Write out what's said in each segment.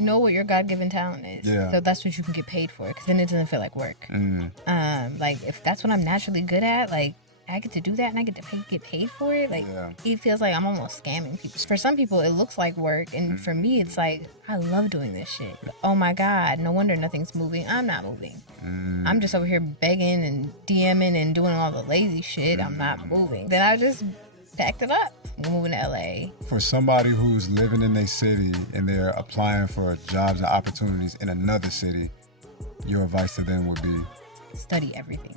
know what your God-given talent is. Yeah. So that's what you can get paid for, because then it doesn't feel like work. Like, if that's what I'm naturally good at, like, I get to do that and I get to get paid for it. Like, it feels like I'm almost scamming people. For some people, it looks like work. And for me, it's like, I love doing this shit. Oh my God, no wonder nothing's moving. I'm not moving. I'm just over here begging and DMing and doing all the lazy shit. I'm not moving. Then I just packed it up. We're moving to LA. For somebody who's living in a city and they're applying for jobs and opportunities in another city, your advice to them would be? Study everything.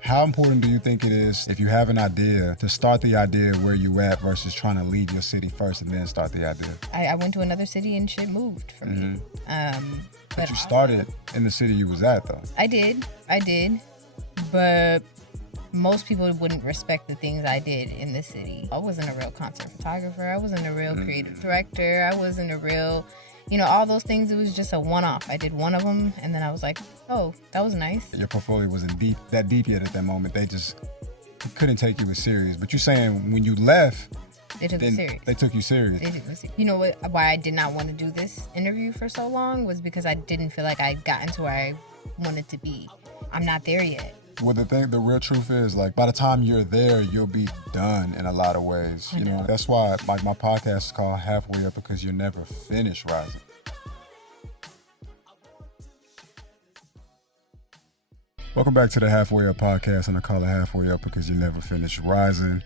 How important do you think it is, if you have an idea, to start the idea where you at versus trying to leave your city first and then start the idea? I went to another city and shit moved for me. But you started in the city you was at, though. I did. But most people wouldn't respect the things I did in the city. I wasn't a real concert photographer. I wasn't a real creative director. I wasn't a real, all those things. It was just a one-off. I did one of them, and then I was like, oh, that was nice. Your portfolio wasn't that deep yet at that moment. They just couldn't take you as serious. But you're saying when you left, they took you serious. They took you serious. They took me serious. You know what? Why I did not want to do this interview for so long was because I didn't feel like I'd gotten to where I wanted to be. I'm not there yet. Well, the real truth is, like, by the time you're there, you'll be done in a lot of ways. That's why, like, my podcast is called Halfway Up, because you're never finished rising. Welcome back to the Halfway Up podcast, and I call it Halfway Up because you're never finished rising.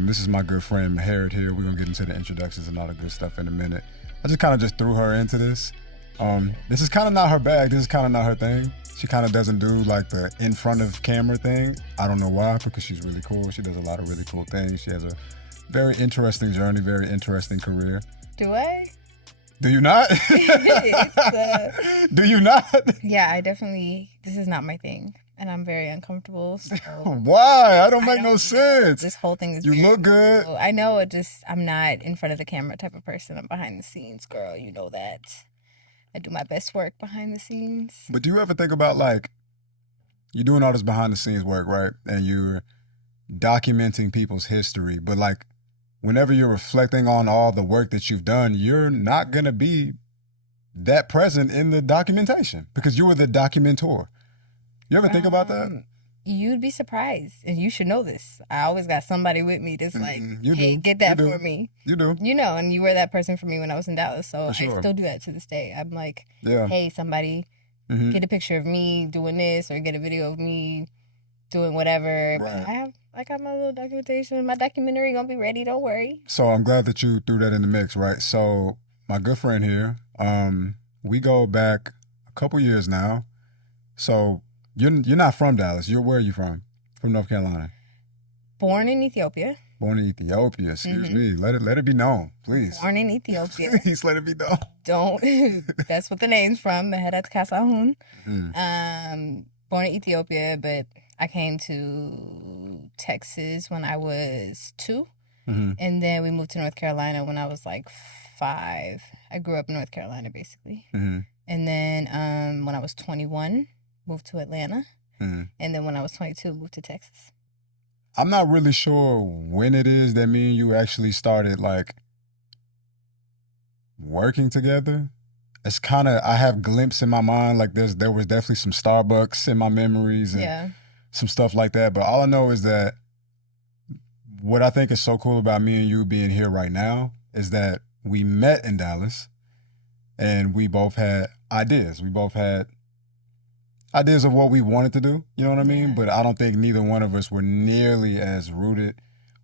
This is my good friend Maharid here. We're gonna get into the introductions and all the good stuff in a minute. I just kind of threw her into this. This is kind of not her bag. This is kind of not her thing. She kind of doesn't do like the in front of camera thing. I don't know why, because she's really cool. She does a lot of really cool things. She has a very interesting journey, very interesting career. Do I? Do you not? Do you not? Yeah, this is not my thing. And I'm very uncomfortable. So why? I don't make no sense. This whole thing is You look good. I know, I'm not in front of the camera type of person. I'm behind the scenes, girl. You know that. I do my best work behind the scenes. But do you ever think about, like, you're doing all this behind the scenes work, right? And you're documenting people's history. But, like, whenever you're reflecting on all the work that you've done, you're not going to be that present in the documentation because you were the documentor. You ever think about that? You'd be surprised, and you should know this. I always got somebody with me that's like, hey, get that for me. You do. And you were that person for me when I was in Dallas, so Sure. I still do that to this day. I'm like, hey, somebody, get a picture of me doing this, or get a video of me doing whatever. Right. I got my little documentation. My documentary gonna be ready, don't worry. So I'm glad that you threw that in the mix, right? So my good friend here, we go back a couple years now. So you're not from Dallas. Where are you from? From North Carolina. Born in Ethiopia. Born in Ethiopia. Excuse me. Let it be known, please. Born in Ethiopia. Please let it be known. That's what the name's from. Meherat Kasahun. Born in Ethiopia, but I came to Texas when I was 2. And then we moved to North Carolina when I was like 5. I grew up in North Carolina, basically. And then when I was 21, moved to Atlanta. And then when I was 22, moved to Texas. I'm not really sure when it is that me and you actually started, like, working together. It's kind of, I have glimpses in my mind, like there was definitely some Starbucks in my memories and some stuff like that. But all I know is that what I think is so cool about me and you being here right now is that we met in Dallas and we both had ideas. We both had ideas of what we wanted to do, you know what I mean? Yeah. But I don't think neither one of us were nearly as rooted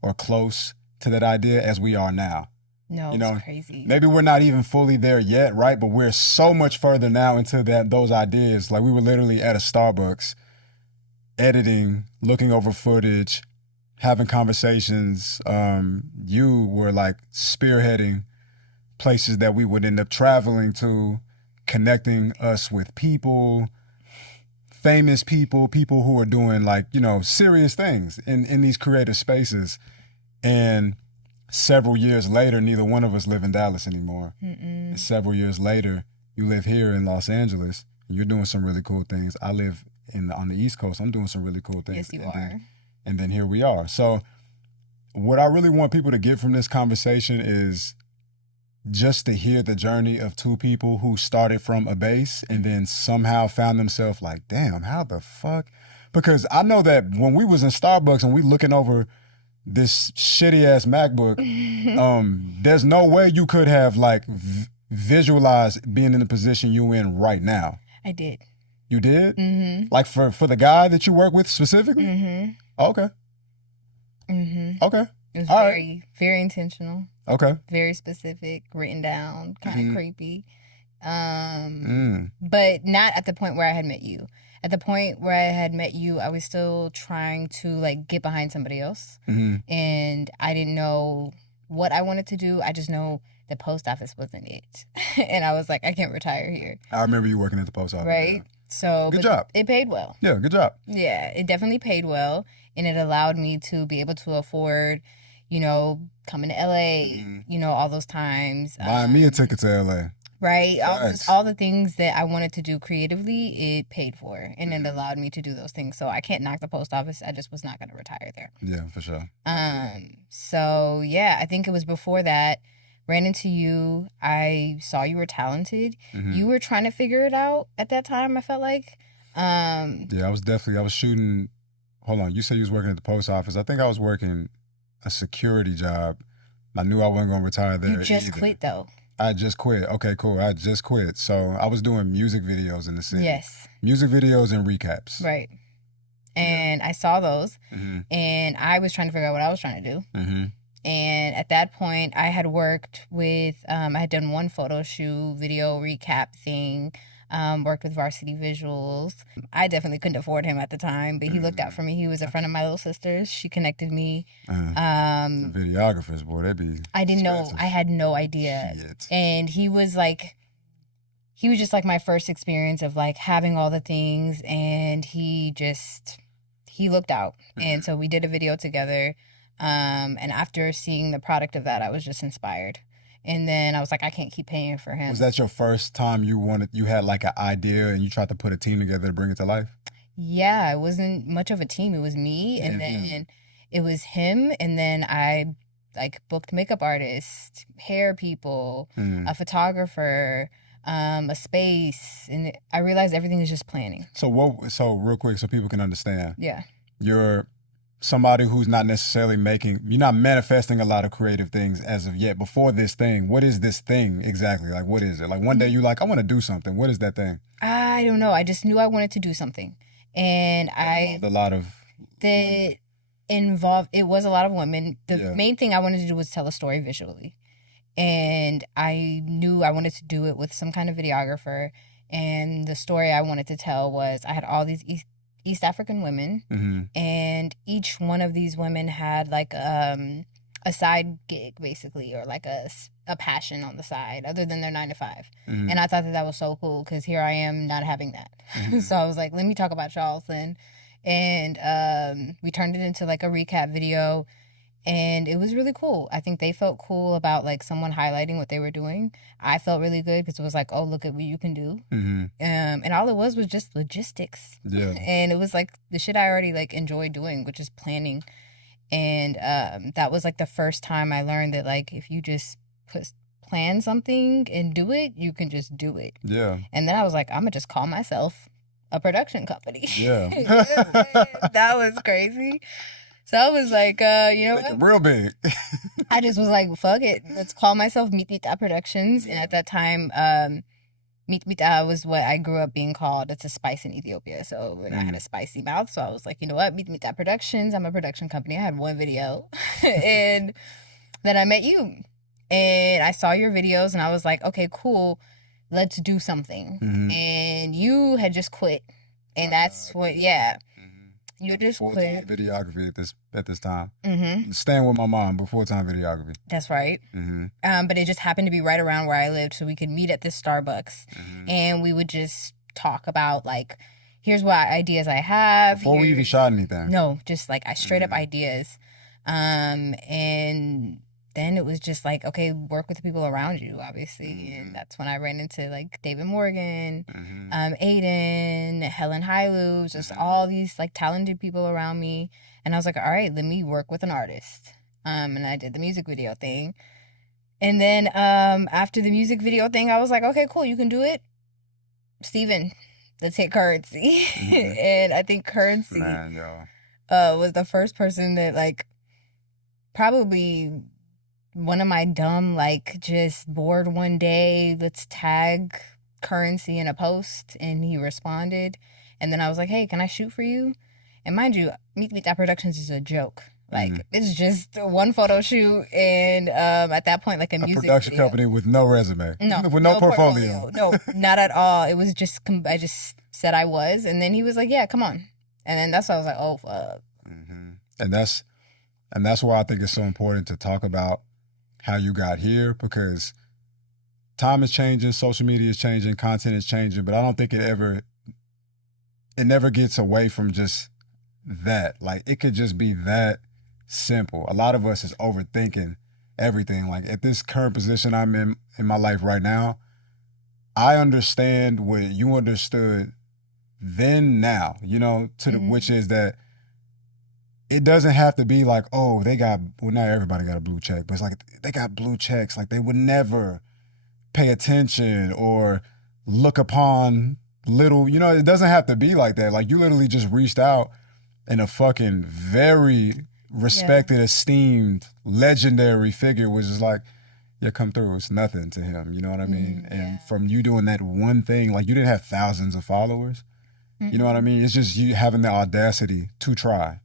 or close to that idea as we are now. No, it's crazy. Maybe we're not even fully there yet, right? But we're so much further now into those ideas. Like, we were literally at a Starbucks, editing, looking over footage, having conversations. You were, like, spearheading places that we would end up traveling to, connecting us with people, famous people who are doing, like, serious things in these creative spaces. And several years later, neither one of us live in Dallas anymore. And several years later, you live here in Los Angeles, and you're doing some really cool things. I live on the East Coast. I'm doing some really cool things. Yes, you are. And then here we are. So what I really want people to get from this conversation is just to hear the journey of two people who started from a base and then somehow found themselves like, damn, how the fuck? Because I know that when we was in Starbucks and we looking over this shitty ass MacBook, there's no way you could have like visualized being in the position you in right now. I did. You did? Mm-hmm. Like for the guy that you work with specifically? Mm-hmm. Okay. Mm-hmm. Okay. It was All very, very intentional. Okay. Very specific, written down, kind of creepy. But not at the point where I had met you. At the point where I had met you, I was still trying to like get behind somebody else. And I didn't know what I wanted to do. I just know the post office wasn't it. And I was like, I can't retire here. I remember you working at the post office. Right? Yeah. So good job. It paid well. Yeah, good job. Yeah, it definitely paid well. And it allowed me to be able to afford, you know, coming to LA, you know, all those times. Buying me a ticket to LA. Right? All the things that I wanted to do creatively, it paid for. And it allowed me to do those things. So I can't knock the post office. I just was not going to retire there. Yeah, for sure. So, yeah, I think it was before that. Ran into you. I saw you were talented. You were trying to figure it out at that time, I felt like. Yeah, I was shooting. Hold on. You said you was working at the post office. I think I was working a security job. I knew I wasn't going to retire there. You just quit, though. I just quit. Okay, cool. I just quit. So I was doing music videos in the city. Yes. Music videos and recaps. Right. And I saw those. And I was trying to figure out what I was trying to do. And at that point, I had worked with, I had done one photo shoot, video recap thing, worked with Varsity Visuals. I definitely couldn't afford him at the time, but he looked out for me. He was a friend of my little sister's. She connected me. The videographers, boy, they be I didn't know. I had no idea. Shit. And he was just like my first experience of like having all the things, and he looked out. And so we did a video together. And after seeing the product of that, I was just inspired. And then I was like, I can't keep paying for him. Was that your first time you had like an idea and you tried to put a team together to bring it to life? Yeah, it wasn't much of a team. It was me, and then it was him, and then I like booked makeup artists, hair people, a photographer, a space, and I realized everything is just planning. So real quick, so people can understand. Yeah. You're somebody who's not necessarily you're not manifesting a lot of creative things as of yet. Before this thing, what is this thing exactly? Like, what is it? Like one day you're like, I want to do something. What is that thing? I don't know. I just knew I wanted to do something. And it was a lot of women. The main thing I wanted to do was tell a story visually. And I knew I wanted to do it with some kind of videographer. And the story I wanted to tell was I had all these East African women, and each one of these women had like a side gig basically, or like a passion on the side other than their 9 to 5. And I thought that was so cool because here I am not having that. So I was like, let me talk about y'all then. And we turned it into like a recap video, and it was really cool. I think they felt cool about like someone highlighting what they were doing. I felt really good because it was like, oh, look at what you can do. And all it was just logistics. Yeah. And it was like the shit I already like enjoy doing, which is planning. And that was like the first time I learned that like if you just plan something and do it, you can just do it. Yeah. And then I was like, I'm gonna just call myself a production company. Yeah. That was crazy. So I was like, you know what? Real big. I just was like, fuck it. Let's call myself Meet Mita Productions. And at that time, Meet Mita was what I grew up being called. It's a spice in Ethiopia. So I had a spicy mouth. So I was like, you know what? Meet Mita Productions. I'm a production company. I had one video. And then I met you. And I saw your videos and I was like, okay, cool. Let's do something. And you had just quit. And that's what, you just quit. Videography at this time. Staying with my mom, but full-time videography. That's right. But it just happened to be right around where I lived, so we could meet at this Starbucks, and we would just talk about like, here's what ideas I have. Before we even shot anything. No, just like I straight up ideas, and then it was just like, okay, work with the people around you, obviously. And that's when I ran into like David Morgan, Aiden, Helen Hailu, just all these like talented people around me. And I was like, all right, let me work with an artist. And I did the music video thing. And then after the music video thing, I was like, okay, cool, you can do it. Steven, let's hit Currency. And I think Currency was the first person that, like, probably one of my dumb, like, just bored one day, let's tag Currency in a post, and he responded. And then I was like, hey, can I shoot for you? And mind you, Meet That Productions is a joke. Like, it's just one photo shoot, and at that point, like, a music production video. company with no resume. No. With no portfolio. No, not at all. It was just, I just said I was, and then he was like, yeah, come on. And then that's why I was like, oh, fuck. And that's why I think it's so important to talk about how you got here, because time is changing, social media is changing, content is changing, but I don't think it never gets away from just that. Like, it could just be that simple. A lot of us is overthinking everything. Like, at this current position I'm in my life right now, I understand what you understood then now, you know, which is that it doesn't have to be like, oh, not everybody got a blue check, but it's like they got blue checks. Like, they would never pay attention or look upon little, you know, it doesn't have to be like that. Like, you literally just reached out, and a fucking very respected, esteemed, legendary figure was just like, yeah, come through. It's nothing to him. You know what I mean? And from you doing that one thing, like, you didn't have thousands of followers. You know what I mean? It's just you having the audacity to try.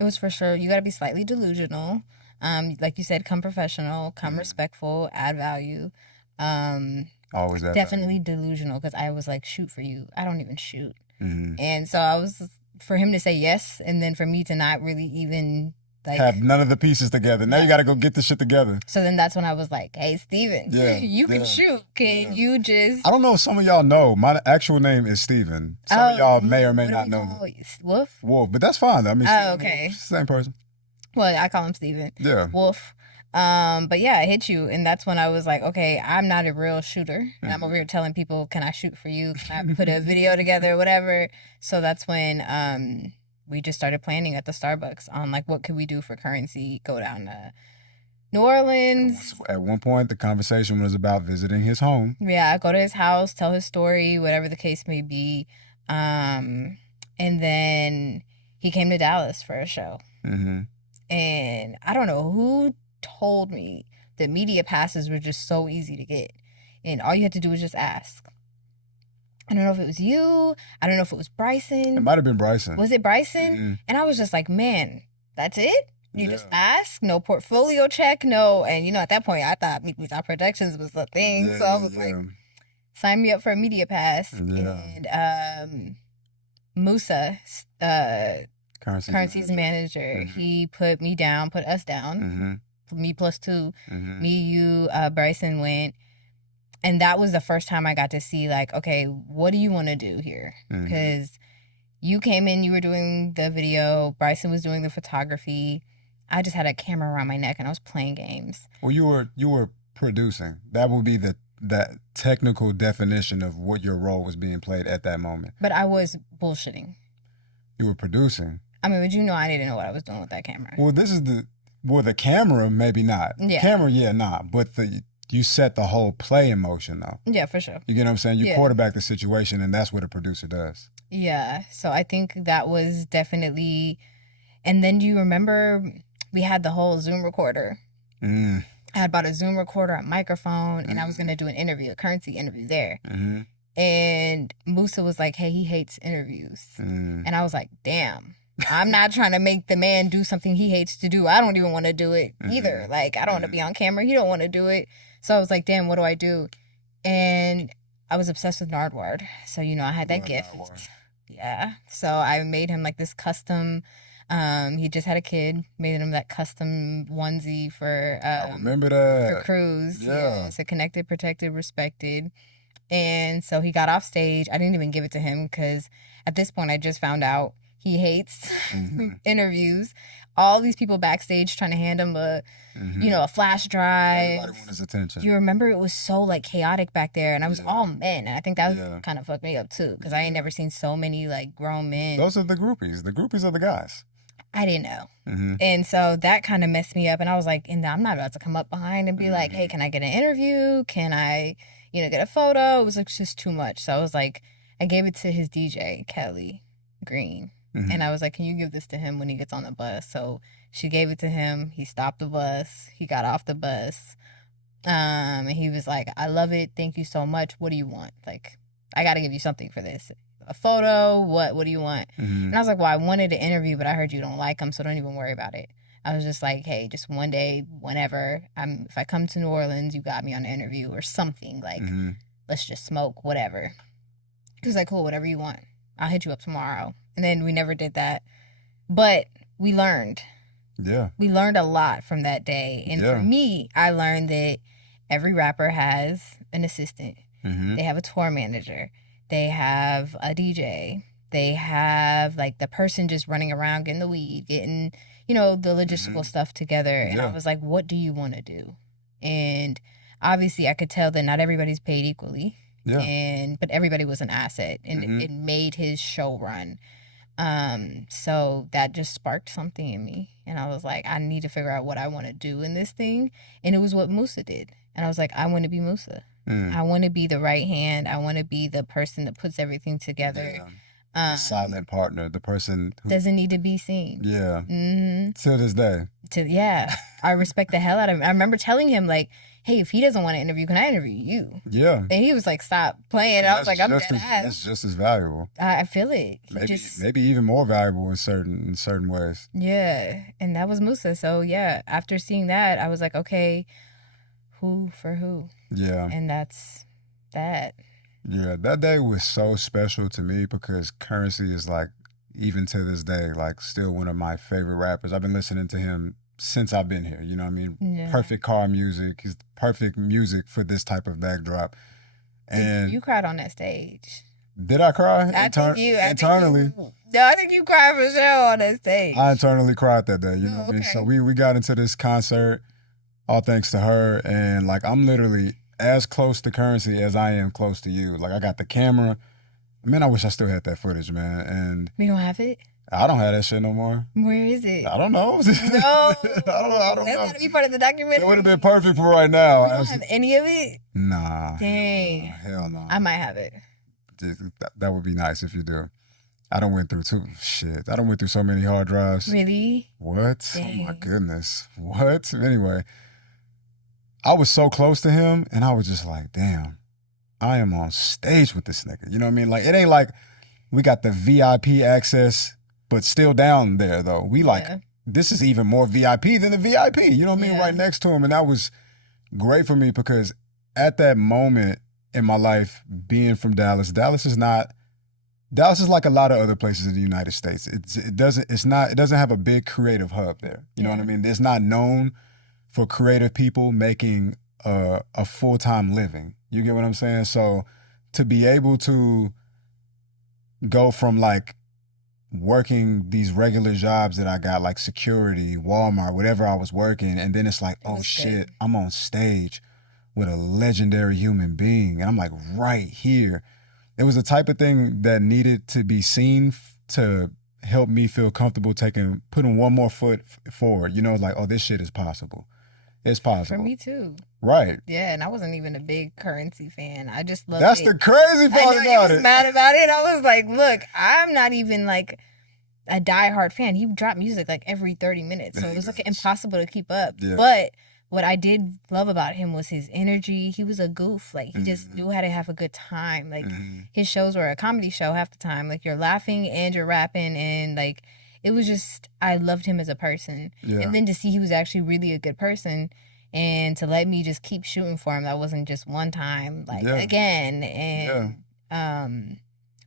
It was for sure. You got to be slightly delusional. Like you said, come professional, come respectful, add value. Always add definitely value. Delusional, because I was like, shoot for you. I don't even shoot. And so I was, for him to say yes, and then for me to not really even like have none of the pieces together. Now you got to go get this shit together. So then that's when I was like, hey, Steven, you can shoot. Can you just... I don't know if some of y'all know, my actual name is Steven. Some of y'all may or may not know. Wolf? Wolf, but that's fine. I mean, okay. Same person. Well, I call him Steven. Yeah. Wolf. But yeah, I hit you, and that's when I was like, okay, I'm not a real shooter, and I'm over here telling people, can I shoot for you? Can I put a video together, whatever? So that's when we just started planning at the Starbucks on like, what could we do for Currency? Go down to New Orleans. At one point, the conversation was about visiting his home. Yeah, go to his house, tell his story, whatever the case may be. And then he came to Dallas for a show. And I don't know who told me that media passes were just so easy to get, and all you had to do was just ask. I don't know if it was you. I don't know if it was Bryson. It might have been Bryson. Was it Bryson? And I was just like, man, that's it? You just ask? No portfolio check? No. And, you know, at that point, I thought Meet That Productions was the thing. So I was like, sign me up for a media pass. And Musa, Currency's manager, he put me down, put us down. Me plus two. Me, you, Bryson went. And that was the first time I got to see, like, okay, what do you want to do here? Because you came in, you were doing the video. Bryson was doing the photography. I just had a camera around my neck, and I was playing games. Well, you were producing. That would be that technical definition of what your role was being played at that moment. But I was bullshitting. You were producing. I mean, but you know I didn't know what I was doing with that camera. Well, the camera, maybe not. Yeah. Camera, yeah, nah. But you set the whole play in motion, though. Yeah, for sure. You get what I'm saying? You quarterback the situation, and that's what a producer does. Yeah. So I think that was definitely... And then do you remember we had the whole Zoom recorder? I had bought a Zoom recorder, a microphone, and I was going to do an interview, a Currency interview there. And Musa was like, hey, he hates interviews. And I was like, damn. I'm not trying to make the man do something he hates to do. I don't even want to do it either. Like, I don't want to be on camera. He don't want to do it. So I was like, damn, what do I do? And I was obsessed with Nardwuar. So, you know, I had that gift. Nardwuar. Yeah. So I made him like this custom, he just had a kid, made him that custom onesie for, I remember that. For Cruz. Yeah. So connected, protected, respected. And so he got off stage. I didn't even give it to him because at this point I just found out he hates interviews. All these people backstage trying to hand him a, you know, a flash drive. Everybody wanted his attention. You remember it was so like chaotic back there, and I was all men, and I think that kind of fucked me up too, because I ain't never seen so many like grown men. Those are the groupies. The groupies are the guys. I didn't know. And so that kind of messed me up. And I was like, and I'm not about to come up behind and be like, hey, can I get an interview? Can I, get a photo? It was like just too much. So I was like, I gave it to his DJ, Kelly Green. And I was like, can you give this to him when he gets on the bus? So she gave it to him. He stopped the bus. He got off the bus. And he was like, I love it. Thank you so much. What do you want? Like, I got to give you something for this. A photo? What do you want? And I was like, well, I wanted an interview, but I heard you don't like him, so don't even worry about it. I was just like, hey, just one day, whenever, if I come to New Orleans, you got me on an interview or something. Like, let's just smoke, whatever. He was like, cool, whatever you want. I'll hit you up tomorrow. And then we never did that. But we learned. Yeah. We learned a lot from that day. And for me, I learned that every rapper has an assistant. They have a tour manager. They have a DJ. They have, like, the person just running around getting the weed, getting, the logistical stuff together. And I was like, what do you want to do? And obviously I could tell that not everybody's paid equally. Yeah. But everybody was an asset. And it made his show run. So that just sparked something in me. And I was like, I need to figure out what I want to do in this thing. And it was what Musa did. And I was like, I want to be Musa. I want to be the right hand. I want to be the person that puts everything together. The silent partner, the person who doesn't need to be seen. Yeah. Till this day. I respect the hell out of him. I remember telling him, like, hey, if he doesn't want to interview, can I interview you? Yeah. And he was like, stop playing. And I was like, I'm dead ass. That's just as valuable. I feel it. Maybe even more valuable in certain ways. Yeah. And that was Musa. So yeah, after seeing that, I was like, okay, who for who? Yeah. And that's that. Yeah, that day was so special to me because Curren$y is, like, even to this day, like, still one of my favorite rappers. I've been listening to him since I've been here, you know what I mean? Yeah. Perfect car music. He's perfect music for this type of backdrop. And you cried on that stage. Did I cry? Internally. I think you cried for sure on that stage. I internally cried that day, you know what I mean? So we got into this concert, all thanks to her, and, like, I'm literally as close to Curren$y as I am close to you. Like, I got the camera. Man, I wish I still had that footage, man. And we don't have it? I don't have that shit no more. Where is it? I don't know. No. I don't know. That's gotta be part of the documentary. It would have been perfect for right now. You don't have any of it? Nah. Dang. Hell no. I might have it. That would be nice if you do. I done went through so many hard drives. Really? What? Dang. Oh my goodness. What? Anyway, I was so close to him, and I was just like, damn, I am on stage with this nigga. You know what I mean? Like, it ain't like we got the VIP access, but still down there, though. We this is even more VIP than the VIP. You know what I mean? Right next to him. And that was great for me because at that moment in my life, being from Dallas is like a lot of other places in the United States. It doesn't have a big creative hub there. You know what I mean? It's not known for creative people making a full-time living. You get what I'm saying? So to be able to go from, like, working these regular jobs that I got, like security, Walmart, whatever I was working, and then it's like, oh shit, I'm on stage with a legendary human being, and I'm, like, right here. It was the type of thing that needed to be seen to help me feel comfortable putting one more foot forward. You know, like, oh, this shit is possible. It's possible. For me too. Right. Yeah, and I wasn't even a big Curren$y fan. I just loved That's the crazy part about it. Mad about it. I was like, look, I'm not even like a diehard fan. He dropped music like every 30 minutes. So it was like impossible to keep up. Yeah. But what I did love about him was his energy. He was a goof. Like, he just knew how to have a good time. Like, his shows were a comedy show half the time. Like, you're laughing and you're rapping, and, like, it was just, I loved him as a person. Yeah. And then to see he was actually really a good person, and to let me just keep shooting for him. That wasn't just one time, like, again. And,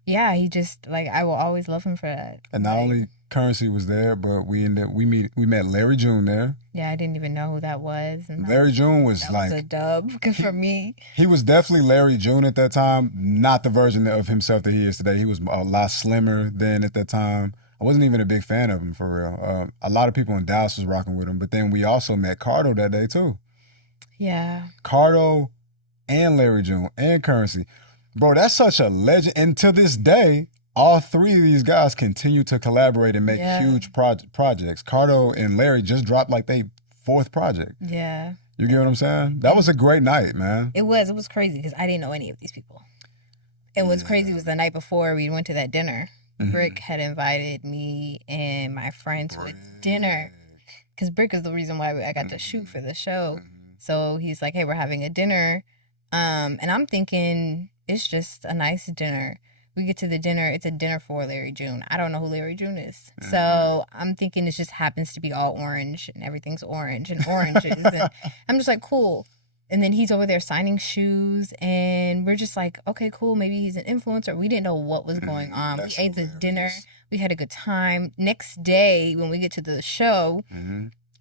he just, like, I will always love him for that. And not only Curren$y was there, but we met Larry June there. Yeah, I didn't even know who that was. And Larry June was that like... was a dub for me. He was definitely Larry June at that time, not the version of himself that he is today. He was a lot slimmer then at that time. I wasn't even a big fan of him, for real. A lot of people in Dallas was rocking with him, but then we also met Cardo that day, too. Yeah. Cardo and Larry June and Curren$y. Bro, that's such a legend. And to this day, all three of these guys continue to collaborate and make Yeah. huge projects. Cardo and Larry just dropped like they fourth project. Yeah. You get what I'm saying? That was a great night, man. It was crazy because I didn't know any of these people. And what's crazy was the night before we went to that dinner, Brick had invited me and my friends with dinner. Because Brick is the reason why I got to shoot for the show. So he's like, hey, we're having a dinner. And I'm thinking it's just a nice dinner. We get to the dinner. It's a dinner for Larry June. I don't know who Larry June is. So I'm thinking it just happens to be all orange and everything's orange and oranges. And I'm just like, cool. And then he's over there signing shoes. And we're just like, okay, cool. Maybe he's an influencer. We didn't know what was going on. We ate the dinner. We had a good time. Next day, when we get to the show,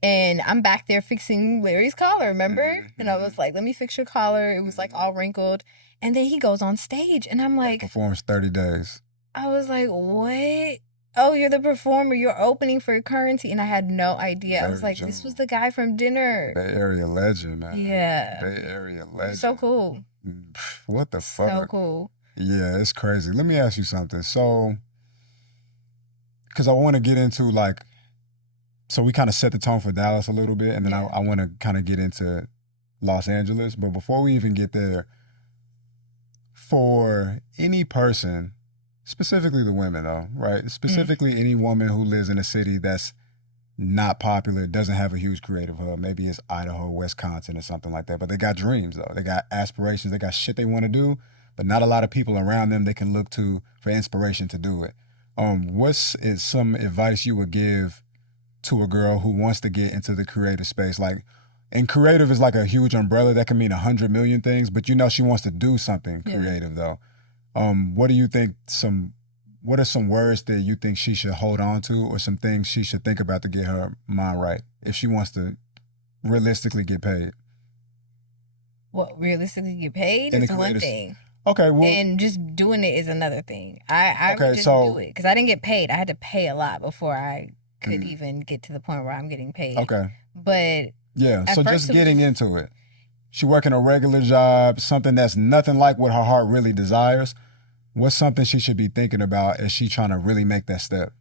and I'm back there fixing Larry's collar, remember? And I was like, let me fix your collar. It was like all wrinkled. And then he goes on stage, and I'm like... Performs 30 days. I was like, what? Oh, you're the performer. You're opening for Currency. And I had no idea. I was like, this was the guy from dinner. Bay Area legend, man. Yeah. Bay Area legend. So cool. What the fuck? So cool. Yeah, it's crazy. Let me ask you something. So, because I want to get into like... So we kind of set the tone for Dallas a little bit, and then I want to kind of get into Los Angeles. But before we even get there, for any person, specifically the women though, right? Specifically any woman who lives in a city that's not popular, doesn't have a huge creative hub. Maybe it's Idaho, Wisconsin or something like that. But they got dreams though. They got aspirations. They got shit they want to do, but not a lot of people around them they can look to for inspiration to do it. What's some advice you would give to a girl who wants to get into the creative space? Like, and creative is like a huge umbrella that can mean 100 million things, but you know she wants to do something creative though. What do you think what are some words that you think she should hold on to, or some things she should think about to get her mind right if she wants to realistically get paid? What, realistically get paid is one thing. Okay, well, and just doing it is another thing. I would just do it because I didn't get paid. I had to pay a lot before I could even get to the point where I'm getting paid. Okay. But yeah, so just getting into it. She working a regular job, something that's nothing like what her heart really desires. What's something she should be thinking about as she trying to really make that step?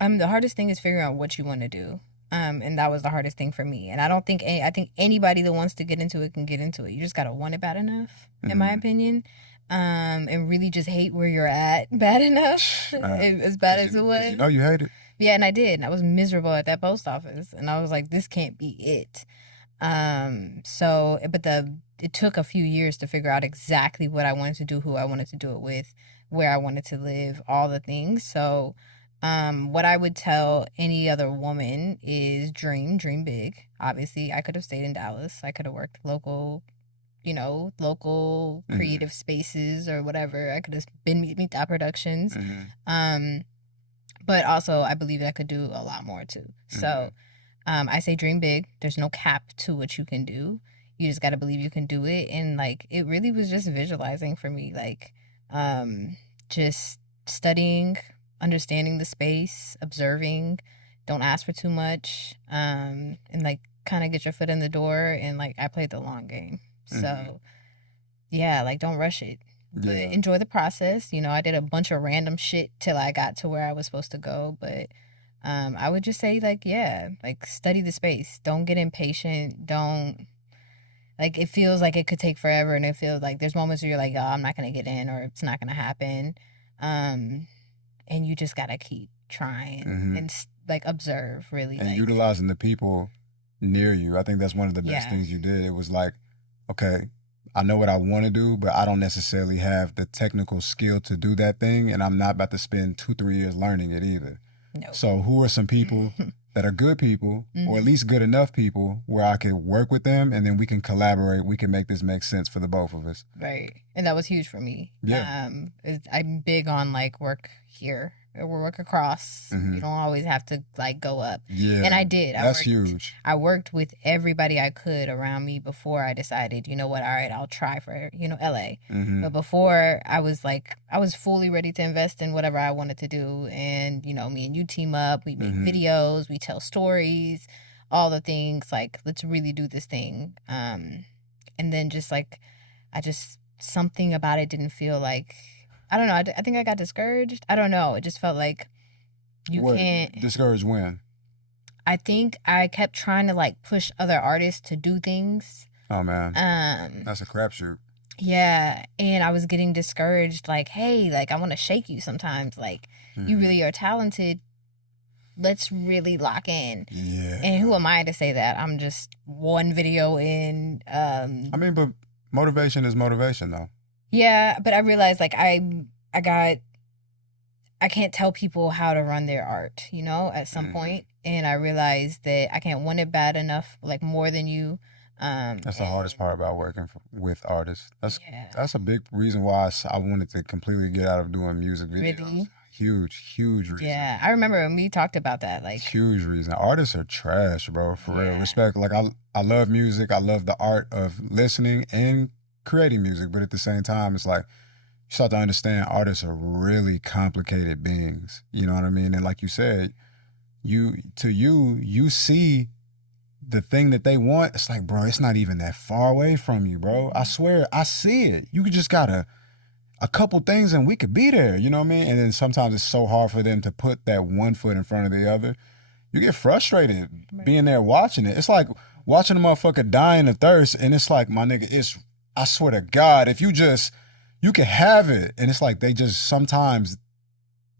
The hardest thing is figuring out what you want to do. And that was the hardest thing for me. And I don't think I think anybody that wants to get into it can get into it. You just gotta want it bad enough, in my opinion. And really just hate where you're at bad enough, as bad as it was. You know you hate it. Yeah, and I did. And I was miserable at that post office. And I was like, this can't be it. It took a few years to figure out exactly what I wanted to do, who I wanted to do it with, where I wanted to live, all the things. So what I would tell any other woman is dream big. Obviously, I could have stayed in Dallas. I could have worked local creative spaces or whatever. I could have been Meet That Productions. But also, I believe I could do a lot more too. So I say dream big. There's no cap to what you can do. You just got to believe you can do it. And like, it really was just visualizing for me, like just studying, understanding the space, observing, don't ask for too much, and like kind of get your foot in the door. And like, I played the long game. So yeah, like don't rush it. But enjoy the process. You know, I did a bunch of random shit till I got to where I was supposed to go. But I would just say, like, study the space. Don't get impatient. Don't, like, it feels like it could take forever. And it feels like there's moments where you're like, oh, I'm not going to get in, or it's not going to happen. And you just got to keep trying and, like, observe, really. And utilizing the people near you. I think that's one of the best things you did. It was like, okay, I know what I want to do, but I don't necessarily have the technical skill to do that thing, and I'm not about to spend 2-3 years learning it either. No. So who are some people that are good people, or at least good enough people, where I can work with them, and then we can collaborate, we can make this make sense for the both of us? Right. And that was huge for me. Yeah. I'm big on, like, work here. Work across. You don't always have to like go up. Yeah. And I did. That's huge. I worked with everybody I could around me before I decided, you know what, all right, I'll try for, LA. But before I was fully ready to invest in whatever I wanted to do. And, me and you team up, we make videos, we tell stories, all the things, like, let's really do this thing. And then just like, something about it didn't feel like, I don't know. I think I got discouraged. I don't know. It just felt like What, can't. discouraged when? I think I kept trying to like push other artists to do things. Oh man, that's a crapshoot. Yeah, and I was getting discouraged. Like, hey, like I want to shake you sometimes. Like, you really are talented. Let's really lock in. Yeah. And who am I to say that? I'm just one video in. I mean, but motivation is motivation, though. Yeah, but I realized like I can't tell people how to run their art, you know, at some point. And I realized that I can't want it bad enough, like more than you. That's the hardest part about working with artists. That's a big reason why I wanted to completely get out of doing music videos. Really? Huge reason. Yeah, I remember when we talked about that. Like, huge reason. Artists are trash, bro. For real. Respect. Like I love music. I love the art of listening and creating music, but at the same time, it's like you start to understand artists are really complicated beings. You know what I mean? And like you said, you see the thing that they want. It's like, bro, it's not even that far away from you, bro. I swear, I see it. You just gotta a couple things and we could be there. You know what I mean? And then sometimes it's so hard for them to put that one foot in front of the other. You get frustrated being there watching it. It's like watching a motherfucker dying of thirst, and it's like, my nigga, I swear to God, if you can have it. And it's like they just sometimes,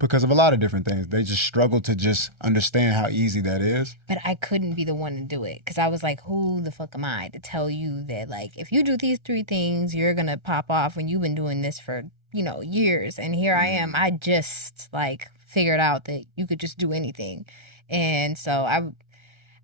because of a lot of different things, they just struggle to just understand how easy that is. But I couldn't be the one to do it because I was like, who the fuck am I to tell you that, like, if you do these 3 things, you're going to pop off when you've been doing this for, years. And here I am. I just, like, figured out that you could just do anything. And so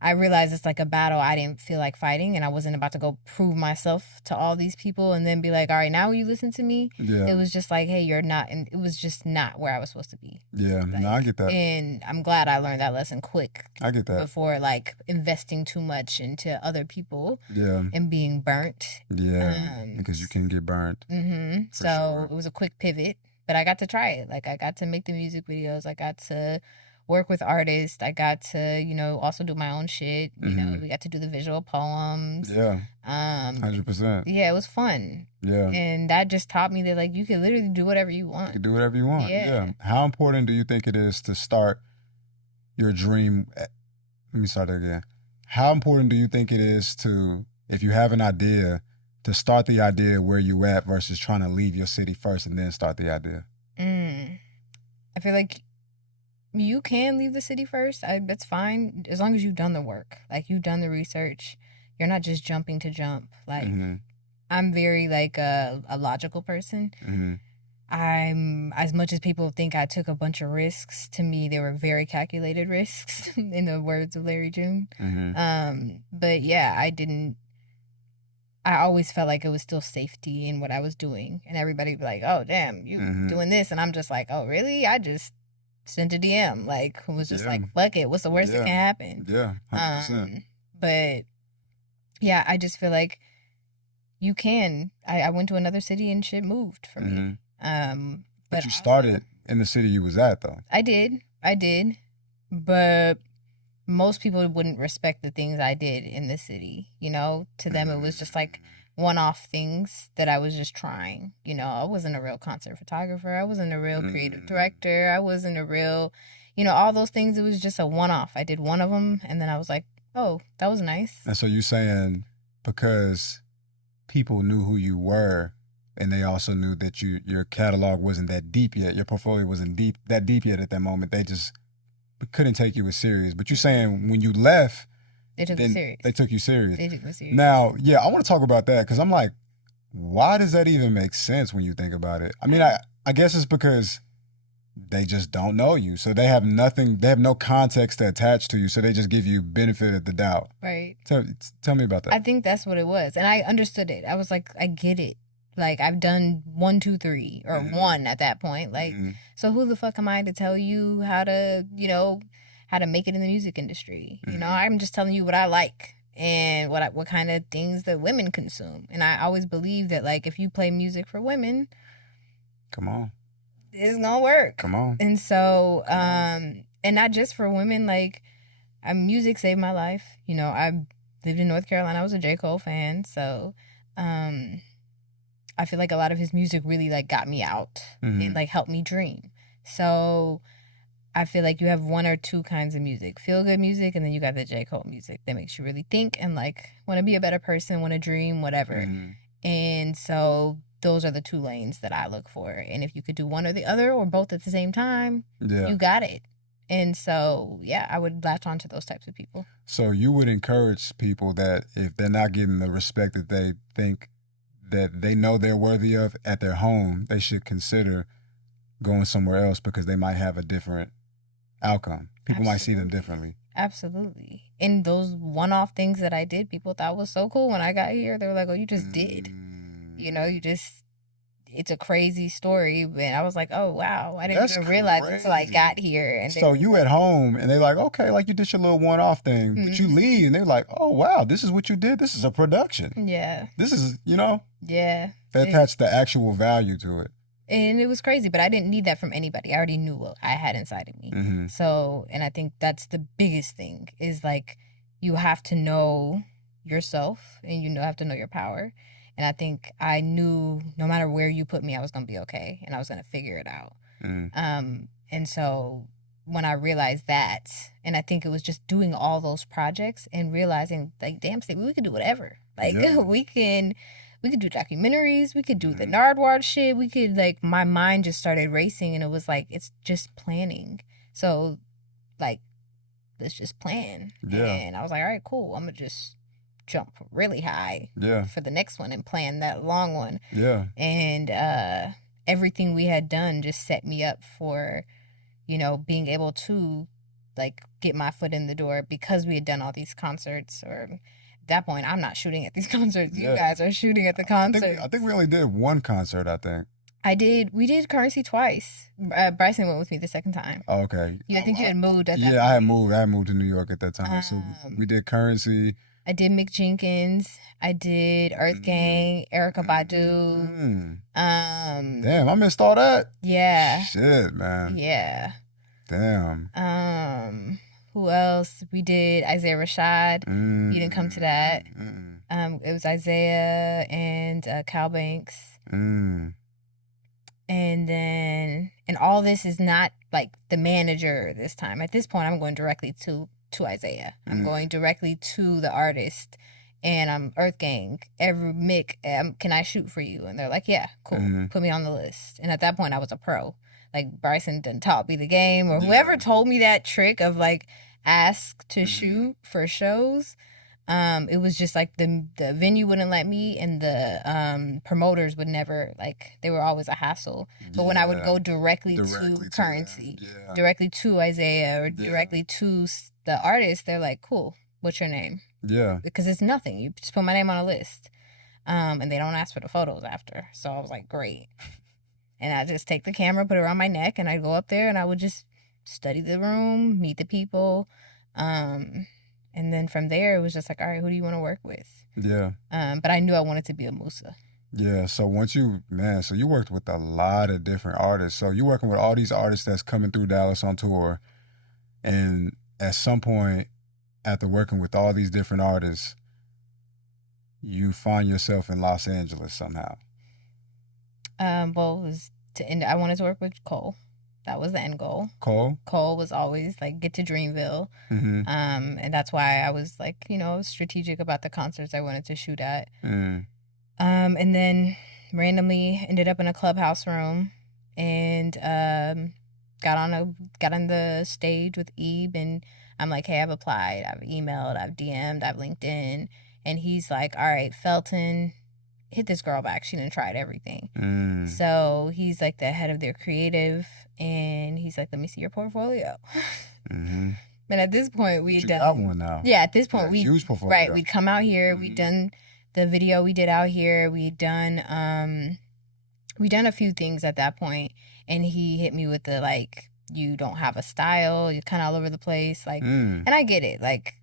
I realized it's like a battle I didn't feel like fighting, and I wasn't about to go prove myself to all these people and then be like, all right, now you listen to me. Yeah. It was just like, hey, you're not, and it was just not where I was supposed to be. Yeah, like, no, I get that. And I'm glad I learned that lesson quick. I get that. Before like investing too much into other people. Yeah. And being burnt. Yeah, because you can get burnt. Mm-hmm. So sure. It was a quick pivot, but I got to try it. Like I got to make the music videos. I got to work with artists. I got to, also do my own shit. You know, we got to do the visual poems. Yeah. 100%. Yeah, it was fun. Yeah. And that just taught me that like you can literally do whatever you want. You can do whatever you want. Yeah. How important do you think it is to start your dream? Let me start that again. How important do you think it is to, if you have an idea, to start the idea where you at versus trying to leave your city first and then start the idea? I feel like you can leave the city first. That's fine as long as you've done the work. Like you've done the research. You're not just jumping to jump. Like I'm very like a logical person. I'm, as much as people think I took a bunch of risks, to me they were very calculated risks in the words of Larry June. But yeah, I always felt like it was still safety in what I was doing, and everybody would be like, oh damn, you doing this, and I'm just like, oh really? I just sent a DM, like was just like, fuck it, what's the worst that can happen? Yeah, 100%. But yeah, I just feel like you can. I went to another city and shit moved for me. But you started in the city you was at, though. I did, but most people wouldn't respect the things I did in the city. To them it was just like one-off things that I was just trying. I wasn't a real concert photographer. I wasn't a real creative director. I wasn't a real, all those things. It was just a one-off. I did one of them, and then I was like, oh, that was nice. And so you saying because people knew who you were, and they also knew that your catalog wasn't that deep yet, your portfolio wasn't that deep yet at that moment, they just couldn't take you as serious. But you're saying when you left, they took you serious. They took you serious. They took me serious. Now, yeah, I want to talk about that because I'm like, why does that even make sense when you think about it? I mean, I guess it's because they just don't know you. So they have no context to attach to you. So they just give you benefit of the doubt. Right. Tell me about that. I think that's what it was. And I understood it. I was like, I get it. Like, I've done 1, 2, 3, or 1 at that point. Like, so who the fuck am I to tell you how to, how to make it in the music industry? I'm just telling you what I like and what kind of things that women consume. And I always believe that, like, if you play music for women, come on, it's gonna work. Come on. And so, and not just for women, like, music saved my life. I lived in North Carolina. I was a J. Cole fan. So, I feel like a lot of his music really like got me out and like helped me dream. So I feel like you have one or two kinds of music: feel good music, and then you got the J. Cole music that makes you really think and like want to be a better person, want to dream, whatever. And so those are the two lanes that I look for. And if you could do one or the other or both at the same time, you got it. And so, yeah, I would latch on to those types of people. So you would encourage people that if they're not getting the respect that they think that they know they're worthy of at their home, they should consider going somewhere else because they might have a different outcome. People might see them differently. Absolutely. And those one-off things that I did, people thought was so cool when I got here. They were like, oh, you just did. You know, it's a crazy story. And I was like, oh, wow. I didn't even realize it until I got here. And so you at home and they're like, okay, like you did your little one-off thing. But you leave and they're like, oh, wow, this is what you did. This is a production. Yeah. This is, you know. Yeah. That attached the actual value to it. And it was crazy, but I didn't need that from anybody. I already knew what I had inside of me. So, and I think that's the biggest thing is like you have to know yourself and you have to know your power. And I think I knew no matter where you put me, I was going to be okay and I was going to figure it out. And so when I realized that, and I think it was just doing all those projects and realizing like, damn, Steve, we could do whatever. Like we could do documentaries. We could do the Nardwuar shit. We could, like, my mind just started racing and it was like, it's just planning. So, like, let's just plan. Yeah. And I was like, all right, cool. I'm going to just jump really high for the next one and plan that long one. Yeah. And everything we had done just set me up for, you know, being able to, like, get my foot in the door because we had done all these concerts or... that point, I'm not shooting at these concerts. You guys are shooting at the concert. I think we only did one concert, I think. We did Currency twice. Bryson went with me the second time. Oh, okay. I think you had moved at that point. Yeah, I had moved to New York at that time. So we did Currency. I did Mick Jenkins. I did Earth Gang, Erykah Badu. Damn, I missed all that. Yeah. Shit, man. Yeah. Damn. Who else? We did Isaiah Rashad. You didn't come to that. It was Isaiah and Cal Banks. And then, and all this is not like the manager this time. At this point, I'm going directly to Isaiah. I'm going directly to the artist. And I'm Earth Gang. Mick, can I shoot for you? And they're like, yeah, cool. Put me on the list. And at that point, I was a pro. Like, Bryson done taught me the game, or whoever told me that trick of, like, ask to shoot for shows. It was just, like, the venue wouldn't let me, and the promoters would never, like, they were always a hassle. But when I would go directly to Currency, directly to Isaiah, or directly to the artist, they're like, cool, what's your name? Yeah. Because it's nothing. You just put my name on a list. And they don't ask for the photos after. So I was like, great. And I just take the camera, put it around my neck, and I'd go up there and I would just study the room, meet the people. And then from there, it was just like, all right, who do you want to work with? Yeah. But I knew I wanted to be a Musa. Yeah. So once you worked with a lot of different artists. So you're working with all these artists that's coming through Dallas on tour. And at some point, after working with all these different artists, you find yourself in Los Angeles somehow. Well, it was to end. I wanted to work with Cole. That was the end goal. Cole was always like, get to Dreamville. And that's why I was like, you know, strategic about the concerts I wanted to shoot at. And then randomly ended up in a clubhouse room and got on the stage with Ebe, and I'm like, hey, I've applied, I've emailed, I've DM'd, I've LinkedIn. And he's like, all right, Felton, hit this girl back. She done tried everything. So he's like the head of their creative, and he's like, let me see your portfolio. And at this point, we had done. Got one now. Yeah, at this point, huge portfolio. Right, we'd come out here. We'd done the video we did out here. We'd done a few things at that point, and he hit me with the like, you don't have a style. You're kind of all over the place. Like, and I get it. Like,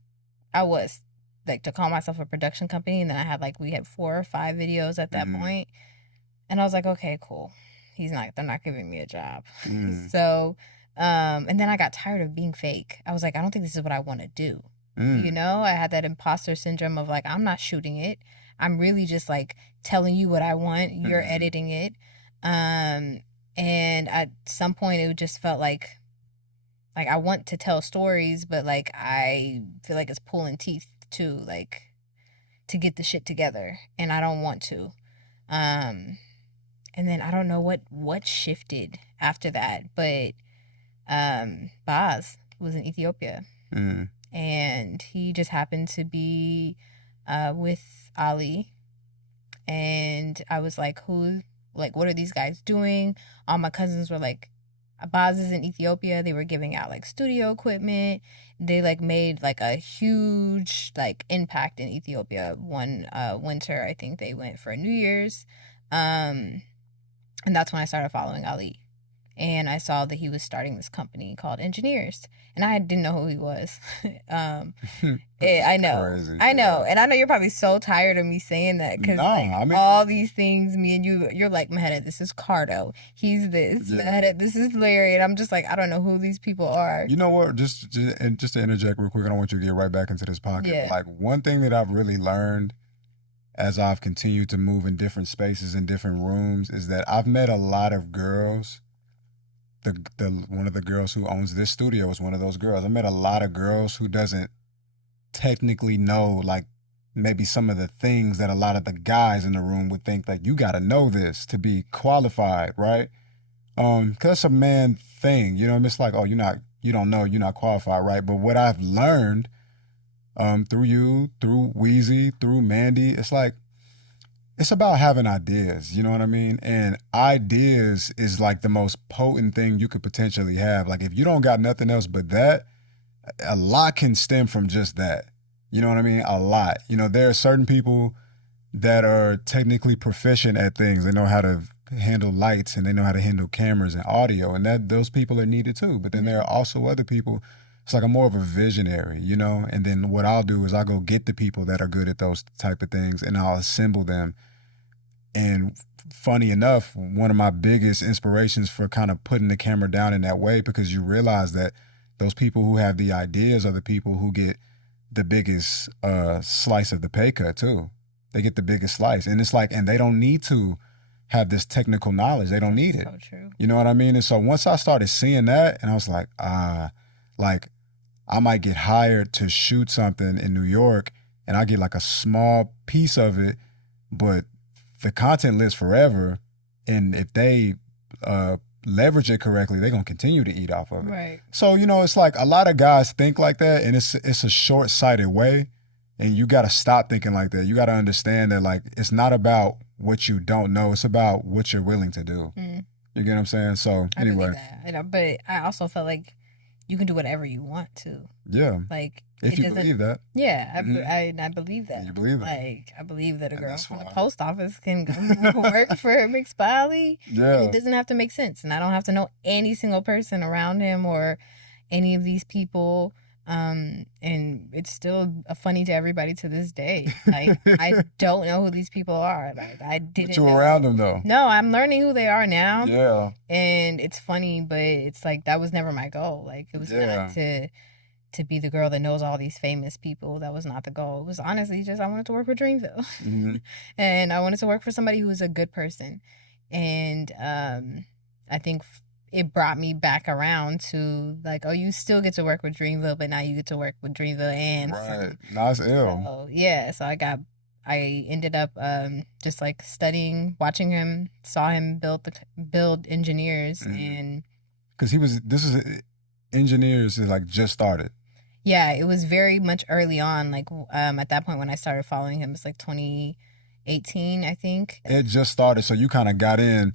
I was. Like, to call myself a production company, and then we had 4 or 5 videos at that point. And I was like, okay, cool. They're not giving me a job. So, and then I got tired of being fake. I was like, I don't think this is what I want to do. You know, I had that imposter syndrome of like, I'm not shooting it. I'm really just like telling you what I want. You're editing it. And at some point it just felt like I want to tell stories, but like I feel like it's pulling teeth too, like to get the shit together, and I don't want to. And then I don't know what shifted after that, but Baz was in Ethiopia, and he just happened to be with Ali, and I was like, what are these guys doing? All my cousins were like, Baz is in Ethiopia. They were giving out like studio equipment. They like made like a huge like impact in Ethiopia one winter. I think they went for New Year's, and that's when I started following Ali. And I saw that he was starting this company called Engineers, and I didn't know who he was. I know, crazy. I know, and I know you're probably so tired of me saying that because all these things, me and you're like, Maheda, this is Cardo, he's this, Maheda, this is Larry, and I'm just like, I don't know who these people are. You know what? Just to interject real quick, I don't want you to get right back into this pocket. Yeah. Like one thing that I've really learned as I've continued to move in different spaces and different rooms is that I've met a lot of girls. One of the girls who owns this studio is one of those girls. I met a lot of girls who doesn't technically know like maybe some of the things that a lot of the guys in the room would think like you got to know this to be qualified, right? Cause it's a man thing, you know. It's like, oh, you don't know, you're not qualified, right? But what I've learned through you, through Weezy, through Mandy, it's like, it's about having ideas, you know what I mean? And ideas is like the most potent thing you could potentially have. Like if you don't got nothing else but that, a lot can stem from just that. You know what I mean? A lot. You know, there are certain people that are technically proficient at things. They know how to handle lights and they know how to handle cameras and audio, and that those people are needed too. But then there are also other people. It's like I'm more of a visionary, you know? And then what I'll do is I'll go get the people that are good at those type of things and I'll assemble them. And funny enough, one of my biggest inspirations for kind of putting the camera down in that way, because you realize that those people who have the ideas are the people who get the biggest slice of the pay cut too. They get the biggest slice. And it's like, and they don't need to have this technical knowledge. They don't need it. So true. You know what I mean? And so once I started seeing that, and I was like, like I might get hired to shoot something in New York and I get like a small piece of it, but the content lives forever. And if they leverage it correctly, they're going to continue to eat off of it. Right. So, you know, it's like a lot of guys think like that, and it's a short-sighted way. And you got to stop thinking like that. You got to understand that, like, it's not about what you don't know. It's about what you're willing to do. Mm. You get what I'm saying? So, anyway. I believe that. But I also felt like you can do whatever you want to. Yeah. Like, if you believe that. Yeah, I believe that. You believe it. Like, I believe that a girl from the post office can go work for Mix by Ali. Yeah. And it doesn't have to make sense. And I don't have to know any single person around him or any of these people. And it's still funny to everybody to this day. Like, I don't know who these people are. Like, I didn't. But you're around them though. No, I'm learning who they are now. Yeah. And it's funny, but it's like that was never my goal. Like, it was not to be the girl that knows all these famous people. That was not the goal. It was honestly just I wanted to work for Dreamville. Mm-hmm. And I wanted to work for somebody who was a good person. And I think it brought me back around to like, oh, you still get to work with Dreamville, but now you get to work with Dreamville and right. That's ill. So, yeah, so I ended up just like studying, watching him, saw him build Engineers. Mm-hmm. And because Engineers is like just started. Yeah, it was very much early on. Like at that point when I started following him, it's like 2018, I think. It just started, so you kind of got in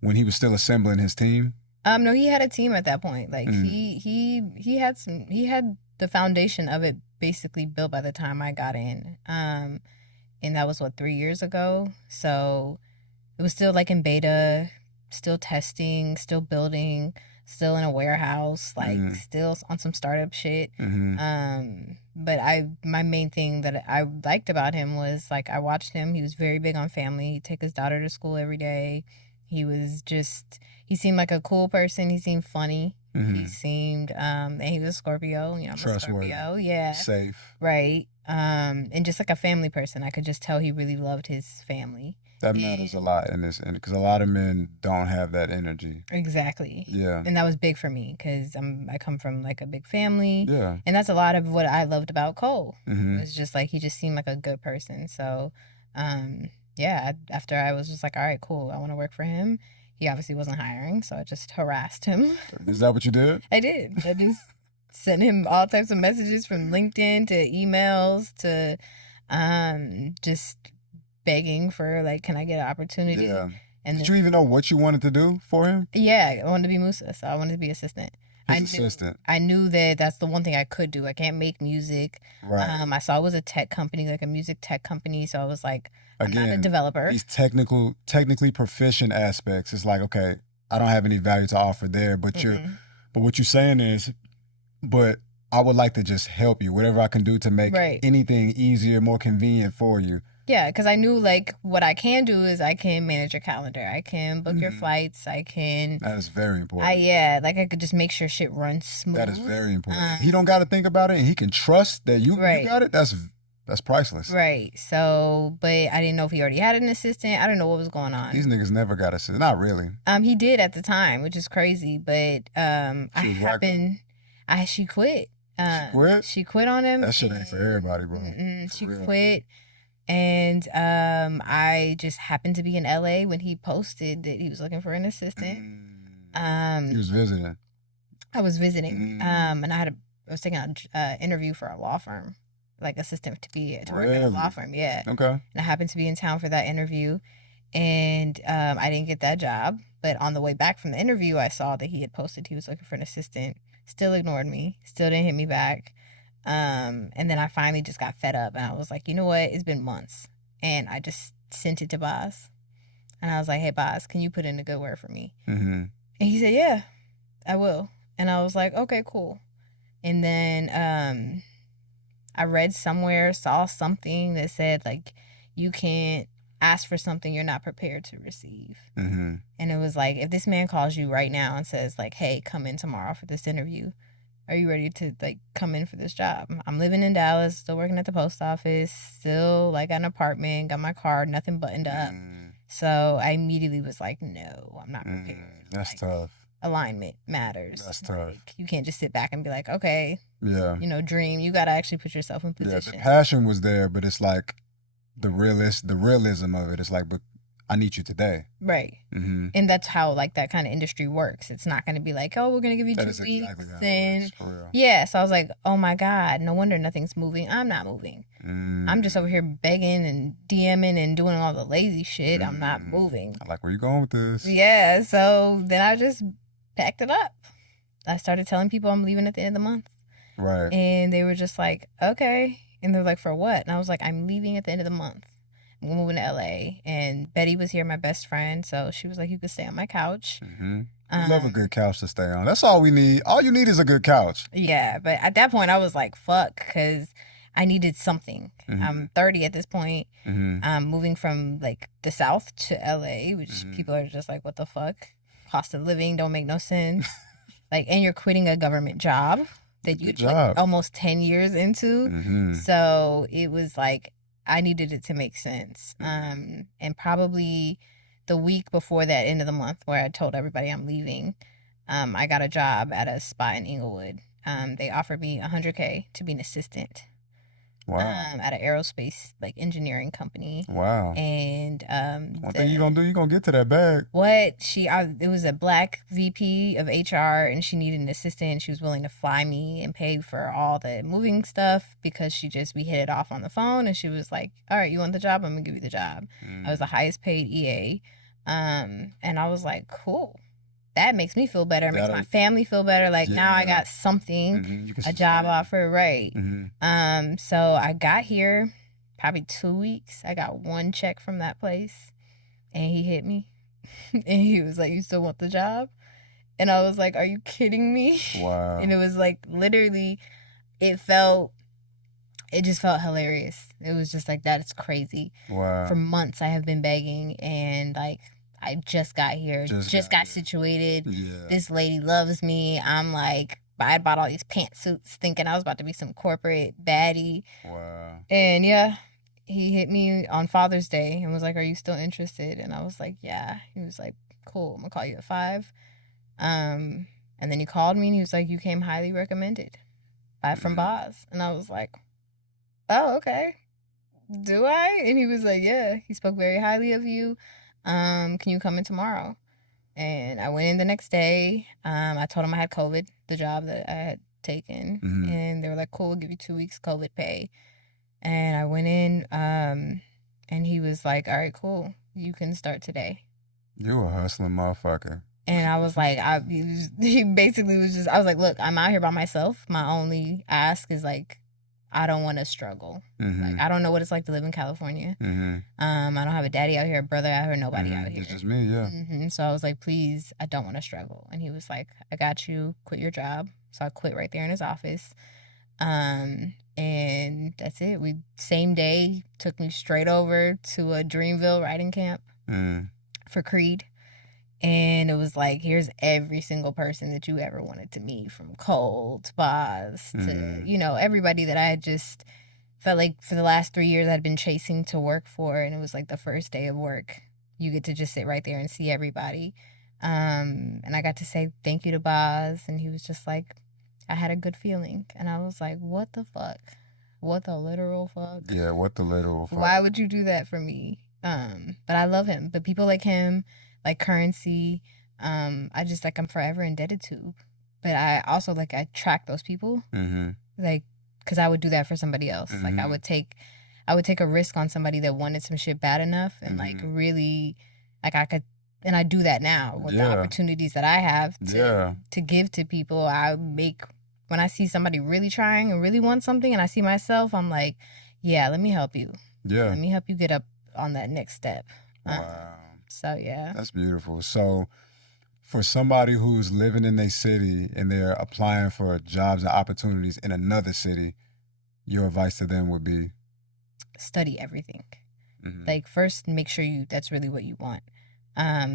when he was still assembling his team. No, he had a team at that point. Like he had the foundation of it basically built by the time I got in. And that was 3 years ago. So it was still like in beta, still testing, still building, still in a warehouse, like still on some startup shit. Mm-hmm. But my main thing that I liked about him was like I watched him. He was very big on family. He'd take his daughter to school every day. He he seemed like a cool person. He seemed funny. He seemed, and he was a Scorpio. You know, I'm a Scorpio. Yeah. Safe. Right. And just like a family person. I could just tell he really loved his family. That matters a lot in this, because a lot of men don't have that energy. Exactly. Yeah. And that was big for me because I come from like a big family. Yeah. And that's a lot of what I loved about Cole. It's just like he just seemed like a good person. So, yeah, after I was just like, all right, cool, I want to work for him. He obviously wasn't hiring, so I just harassed him. Is that what you did? I did. I just sent him all types of messages from LinkedIn to emails to just begging for like, can I get an opportunity? Yeah. And did you even know what you wanted to do for him? Yeah, I wanted to be Musa, so I wanted to be assistant. Assistant. I knew that that's the one thing I could do. I can't make music. Right. I saw it was a tech company, like a music tech company. So I was like, again, I'm not a developer. These technically proficient aspects. It's like, okay, I don't have any value to offer there, but but what you're saying is, but I would like to just help you, whatever I can do to make anything easier, more convenient for you. Yeah, because I knew like what I can do is I can manage your calendar. I can book your flights. I can. That is very important. Like I could just make sure shit runs smooth. That is very important. He don't got to think about it, and he can trust that you got it. That's priceless. Right. So, but I didn't know if he already had an assistant. I didn't know what was going on. These niggas never got an assistant. Not really. He did at the time, which is crazy. But she quit. She quit? She quit on him. That shit ain't for everybody, bro. She quit. And I just happened to be in LA when he posted that he was looking for an assistant. He was visiting. I was visiting. And I was taking an interview for a law firm, like assistant to work at a law firm. Yeah. Okay. And I happened to be in town for that interview, and I didn't get that job. But on the way back from the interview, I saw that he had posted he was looking for an assistant. Still ignored me. Still didn't hit me back. And then I finally just got fed up, and I was like, you know what? It's been months, and I just sent it to Boz, and I was like, hey Boz, can you put in a good word for me? And he said, yeah, I will. And I was like, okay, cool. And then I read somewhere, saw something that said like, you can't ask for something you're not prepared to receive. And it was like, if this man calls you right now and says like, hey, come in tomorrow for this interview, are you ready to like come in for this job? I'm living in Dallas, still working at the post office, still like got an apartment, got my car, nothing buttoned up. So I immediately was like, no, I'm not prepared. That's tough. Alignment matters. That's tough. Like, you can't just sit back and be like, okay, dream. You got to actually put yourself in position. Yeah, the passion was there, but it's like the realism of it. It's like, but I need you today. Right. And that's how like that kind of industry works. It's not going to be like, oh, we're going to give you 2 weeks. Exactly and yeah, so I was like, oh my God, no wonder nothing's moving. I'm not moving. I'm just over here begging and DMing and doing all the lazy shit. I'm not moving. I like where you going with this. Yeah, so then I just packed it up. I started telling people I'm leaving at the end of the month. Right. And they were just like, okay. And they're like, for what? And I was like, I'm leaving at the end of the month. I'm moving to LA. And Betty was here, my best friend. So she was like, you could stay on my couch. I love a good couch to stay on. That's all we need. All you need is a good couch. Yeah. But at that point, I was like, fuck, because I needed something. I'm 30 at this point. I'm moving from like the South to LA, which people are just like, what the fuck? Cost of living don't make no sense. Like, and you're quitting a government job that you like almost 10 years into. So it was like, I needed it to make sense. And probably the week before that end of the month where I told everybody I'm leaving, I got a job at a spa in Inglewood. They offered me $100K to be an assistant. Wow. At an aerospace like engineering company. Wow. And one thing you gonna do, you gonna get to that bag. It was a black VP of HR, and she needed an assistant. She was willing to fly me and pay for all the moving stuff because we hit it off on the phone, and she was like, all right, you want the job? I'm gonna give you the job. I was the highest paid EA. And I was like, cool. That makes me feel better. It makes my family feel better. Like, now I got something, a job offer, right? So I got here probably 2 weeks. I got one check from that place, and he hit me. And he was like, you still want the job? And I was like, are you kidding me? Wow. And it was like, literally, it just felt hilarious. It was just like, that is crazy. Wow. For months, I have been begging, and like, I just got here, just got situated. Yeah. This lady loves me. I'm like, I bought all these pantsuits thinking I was about to be some corporate baddie. Wow. And yeah, he hit me on Father's Day and was like, "Are you still interested?" And I was like, "Yeah." He was like, "Cool, I'm gonna call you at 5." And then he called me and he was like, "You came highly recommended from Boz." And I was like, "Oh, okay. Do I?" And he was like, "Yeah, he spoke very highly of you. Can you come in tomorrow?" And I went in the next day. I told him I had COVID, the job that I had taken. Mm-hmm. And they were like, "Cool, we'll give you 2 weeks COVID pay." And I went in, and he was like, "All right, cool. You can start today." You a hustling motherfucker. And I was like, he basically was just, I was like, "Look, I'm out here by myself. My only ask is like, I don't want to struggle. Mm-hmm. Like, I don't know what it's like to live in California. Mm-hmm. I don't have a daddy out here, a brother out here, nobody out here. It's just me, yeah." Mm-hmm. So I was like, "Please, I don't want to struggle." And he was like, "I got you. Quit your job." So I quit right there in his office. And that's it. Same day, took me straight over to a Dreamville riding camp for Creed. And it was like, here's every single person that you ever wanted to meet, from Cole to Boz to, everybody that I had just felt like for the last 3 years I'd been chasing to work for. And it was like the first day of work. You get to just sit right there and see everybody. And I got to say thank you to Boz. And he was just like, "I had a good feeling." And I was like, what the fuck? What the literal fuck? Yeah, what the literal fuck? Why would you do that for me? But I love him. But people like him, like Currency, I just, like, I'm forever indebted to. But I also, like, I track those people. Mm-hmm. Like, because I would do that for somebody else. Mm-hmm. Like, I would take a risk on somebody that wanted some shit bad enough. And, like, really, like, I could, and I do that now with the opportunities that I have to give to people. When I see somebody really trying and really want something and I see myself, I'm like, yeah, let me help you. Yeah. Let me help you get up on that next step. Wow. So, yeah. That's beautiful. So, for somebody who's living in a city and they're applying for jobs and opportunities in another city, your advice to them would be? Study everything. Mm-hmm. Like, first, make sure that's really what you want.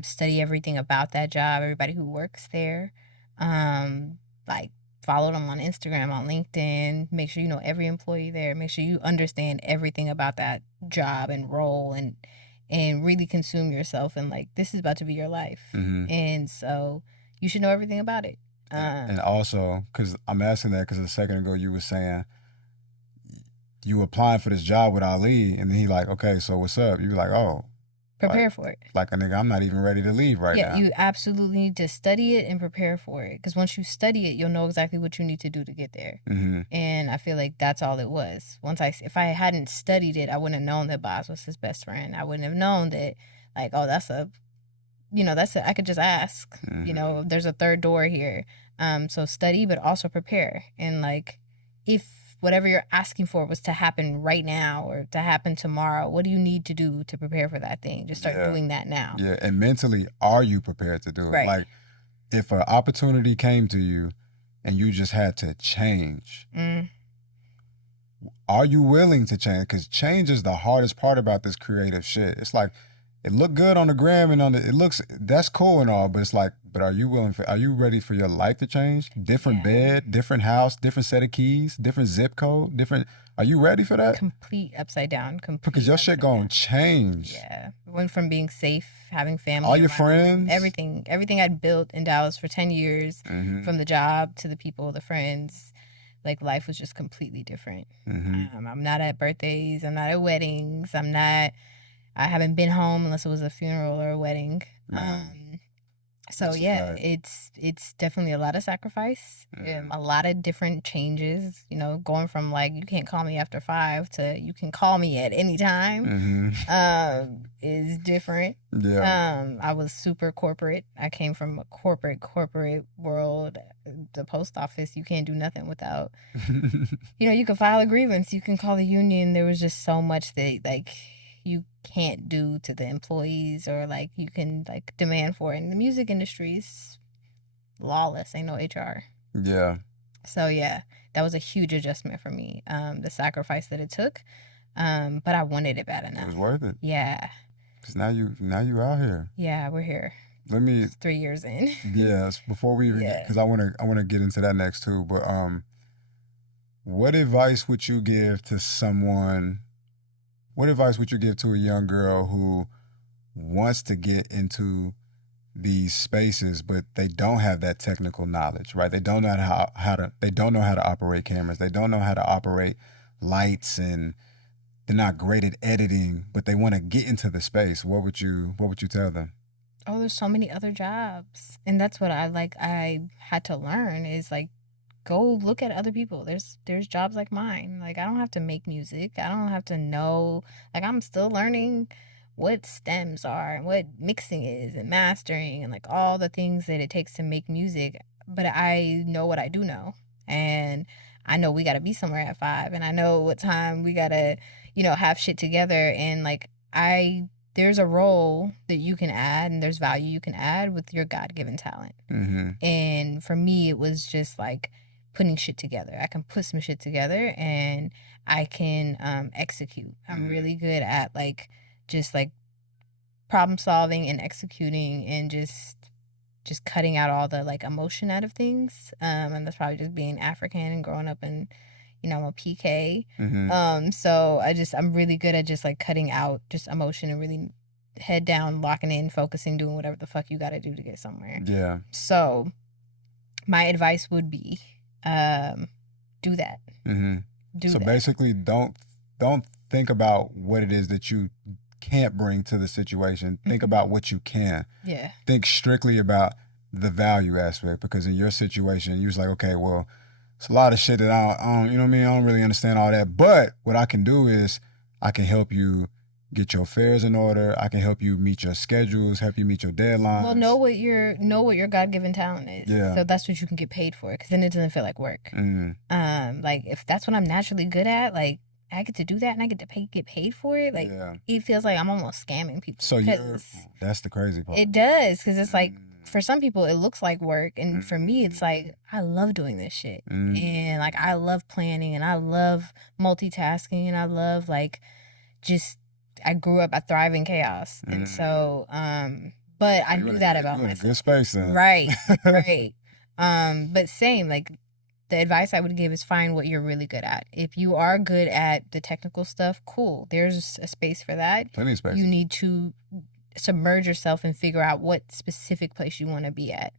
Study everything about that job, everybody who works there. Like, follow them on Instagram, on LinkedIn. Make sure you know every employee there. Make sure you understand everything about that job and role, and really consume yourself. And, like, this is about to be your life. Mm-hmm. And so you should know everything about it. And also, because I'm asking that because a second ago you were saying you applying for this job with Ali, and then he like, "Okay, so what's up?" You were like, "Oh." Prepare for it. Like a nigga, I'm not even ready to leave right now. Yeah, you absolutely need to study it and prepare for it. Because once you study it, you'll know exactly what you need to do to get there. Mm-hmm. And I feel like that's all it was. If I hadn't studied it, I wouldn't have known that Boz was his best friend. I wouldn't have known that, like, oh, I could just ask. Mm-hmm. There's a third door here. So study, but also prepare. And, like, if whatever you're asking for was to happen right now or to happen tomorrow, what do you need to do to prepare for that thing? Just start doing that now. Yeah, and mentally, are you prepared to do it? Right. Like, if an opportunity came to you and you just had to change, are you willing to change? Because change is the hardest part about this creative shit. It's like, it looked good on the gram and that's cool and all, but it's like, but are you ready for your life to change? Different bed, different house, different set of keys, different zip code, are you ready for that? Complete upside down. Because your shit gonna change. Yeah. Went from being safe, having family. All your friends. Everything I'd built in Dallas for 10 years, from the job to the people, the friends, like, life was just completely different. Mm-hmm. I'm not at birthdays. I'm not at weddings. I haven't been home unless it was a funeral or a wedding. So yeah, it's definitely a lot of sacrifice, a lot of different changes. Going from, like, you can't call me after 5 to you can call me at any time, is different. Yeah. I was super corporate. I came from a corporate world. The post office, you can't do nothing without. You can file a grievance. You can call the union. There was just so much that, like, you can't do to the employees, or, like, you can, like, demand for it. And the music industry is lawless. Ain't no HR. Yeah. So, yeah, that was a huge adjustment for me, the sacrifice that it took. But I wanted it bad enough. It was worth it. Yeah. Cause now you out here. Yeah, we're here. Let me. It's 3 years in. Yes, before we even, because I wanna get into that next too. But what advice would you give to someone? What advice would you give to a young girl who wants to get into these spaces, but they don't have that technical knowledge, right? They don't know they don't know how to operate cameras. They don't know how to operate lights, and they're not great at editing, but they want to get into the space. What would you tell them? Oh, there's so many other jobs. And that's what I had to learn is like, go look at other people. There's jobs like mine. Like, I don't have to make music. I don't have to know, like, I'm still learning what stems are and what mixing is and mastering and like all the things that it takes to make music. But I know what I do know. And I know we got to be somewhere at 5, and I know what time we got to, have shit together. And like, there's a role that you can add and there's value you can add with your God-given talent. Mm-hmm. And for me, it was just like putting shit together. I can put some shit together and I can execute. I'm really good at like just like problem solving and executing and just cutting out all the like emotion out of things. And that's probably just being African and growing up in, I'm a PK. Mm-hmm. So I'm really good at just like cutting out just emotion and really head down, locking in, focusing, doing whatever the fuck you got to do to get somewhere. Yeah. So my advice would be, do that. Mm-hmm. So basically, don't think about what it is that you can't bring to the situation. Think about what you can. Yeah. Think strictly about the value aspect, because in your situation, you was like, okay, well, it's a lot of shit that I don't, you know what I mean? I don't really understand all that. But what I can do is I can help you get your affairs in order. I can help you meet your schedules, help you meet your deadlines. Well, know what your God-given talent is. Yeah. So that's what you can get paid for, because then it doesn't feel like work. Like, if that's what I'm naturally good at, like, I get to do that and I get to get paid for it. Like, it feels like I'm almost scamming people. So that's the crazy part. It does, because it's like, for some people it looks like work, and for me it's like, I love doing this shit. And like, I love planning and I love multitasking and I love like I thrive in chaos. And so but I knew that about myself. Good space then. Right. But same, like, the advice I would give is find what you're really good at. If you are good at the technical stuff, cool, there's a space for that. Plenty of space. You need to submerge yourself and figure out what specific place you want to be at.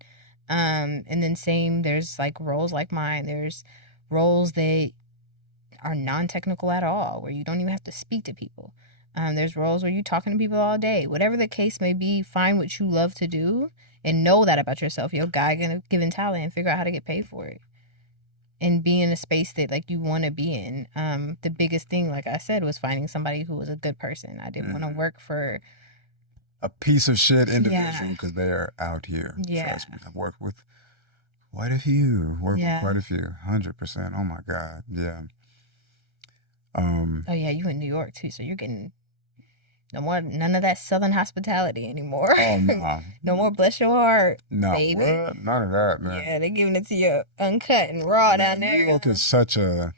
And then same, there's like roles like mine. There's roles that are non-technical at all, where you don't even have to speak to people. There's roles where you're talking to people all day. Whatever the case may be, find what you love to do and know that about yourself, your God-given talent, and figure out how to get paid for it. And be in a space that like you want to be in. The biggest thing, like I said, was finding somebody who was a good person. I didn't want to work for a piece of shit individual, because they are out here. Yeah. Trust me, I've worked with quite a few. With quite a few. 100%. Oh my God. Yeah. Oh yeah, you in New York too, so you're getting none of that Southern hospitality anymore. Oh no. No more bless your heart. No, baby. What? None of that, man. Yeah, they're giving it to you uncut and raw down there. New York is such a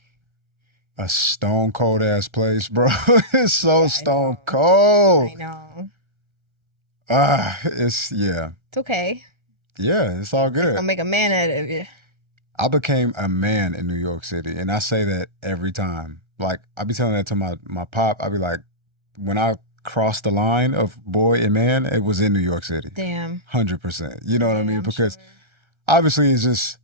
stone cold ass place, bro. It's so stone cold. I know. It's It's okay. Yeah, it's all good. It's gonna make a man out of you. I became a man in New York City, and I say that every time. Like, I be telling that to my pop. I be like, when I crossed the line of boy and man, it was in New York City. Damn. 100%. You know what I mean? Because obviously it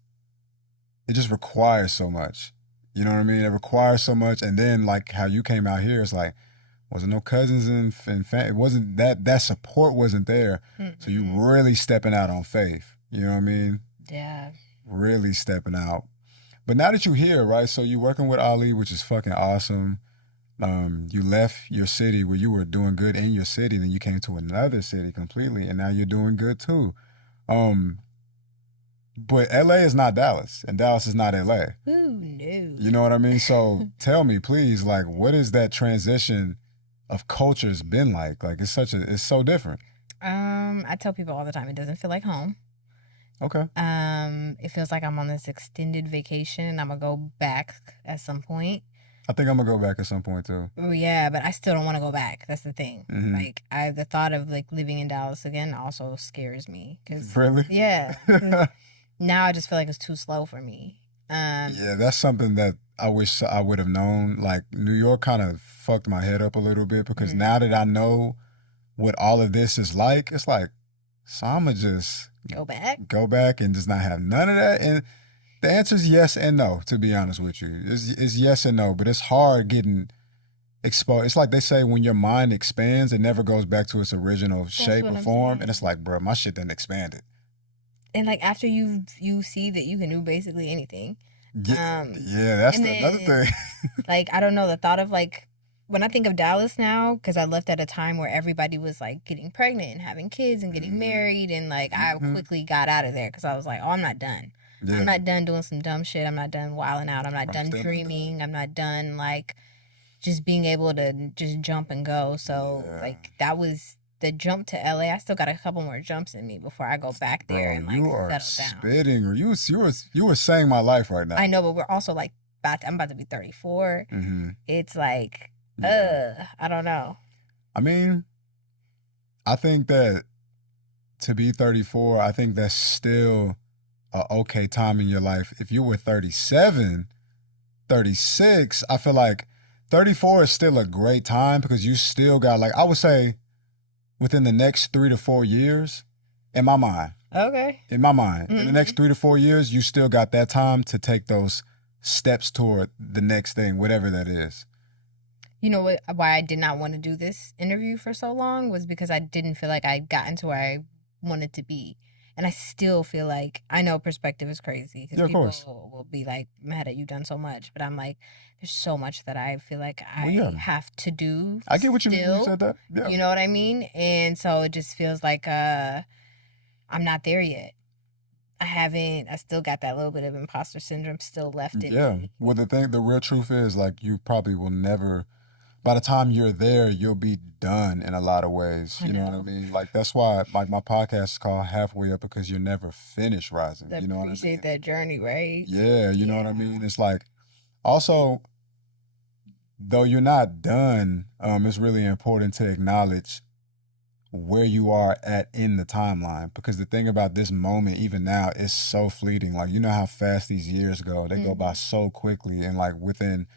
just requires so much. You know what I mean? It requires so much. And then like how you came out here, it's like, wasn't no cousins and family. It wasn't that support wasn't there. So you really stepping out on faith. You know what I mean? Yeah. Really stepping out. But now that you're here, right? So you're working with Ali, which is fucking awesome. You left your city where you were doing good in your city, then you came to another city completely, and now you're doing good too. But LA is not Dallas, and Dallas is not LA. Ooh, no. You know what I mean? So tell me, please, like, what is that transition of cultures been like? Like, it's so different. I tell people all the time, it doesn't feel like home. Okay. It feels like I'm on this extended vacation and I'm gonna go back at some point. I think I'm gonna go back at some point too. Oh yeah, but I still don't want to go back. That's the thing. Mm-hmm. Like the thought of like living in Dallas again also scares me. Really? Yeah. Now I just feel like it's too slow for me. Yeah, that's something that I wish I would have known. Like New York kind of fucked my head up a little bit because now that I know what all of this is like, it's like, so I'ma just go back and just not have none of that. And the answer is yes and no, to be honest with you. It's yes and no, but it's hard getting exposed. It's like they say when your mind expands, it never goes back to its original shape or form. And it's like, bro, my shit done expanded. And like after you see that you can do basically anything. Yeah, that's another thing. Like, I don't know, the thought of like, when I think of Dallas now, because I left at a time where everybody was like getting pregnant and having kids and getting married. And like, I quickly got out of there because I was like, oh, I'm not done. Yeah. I'm not done doing some dumb shit. I'm not done wilding out. I'm not done dreaming. I'm not done like just being able to just jump and go. So like that was the jump to LA. I still got a couple more jumps in me before I go back there and like you are settle spitting. Down. You were saying my life right now. I know, but we're also like I'm about to be 34. It's like I don't know. I mean, I think that to be 34, I think that's still a okay time in your life. If you were 37, 36, I feel like 34 is still a great time because you still got, like, I would say within the next 3 to 4 years, in my mind. Okay. In my mind. In the next 3 to 4 years, you still got that time to take those steps toward the next thing, whatever that is. You know what? Why I did not want to do this interview for so long was because I didn't feel like I had gotten to where I wanted to be. And I still feel like, I know perspective is crazy. Because people will be like, Mehta, you've done so much. But I'm like, there's so much that I feel like I have to do. I get what you mean. You said that. Yeah. You know what I mean? And so it just feels like I'm not there yet. I still got that little bit of imposter syndrome still left in me. Well, the real truth is, like, you probably will never, by the time you're there, you'll be done in a lot of ways. You know what I mean? Like, that's why, like, my podcast is called Halfway Up, because you're never finished rising. You know what I mean? Appreciate that journey, right? Yeah, you know what I mean? It's like, also, though you're not done, it's really important to acknowledge where you are at in the timeline, because the thing about this moment, even now, is so fleeting. Like, you know how fast these years go. They go by so quickly, and like within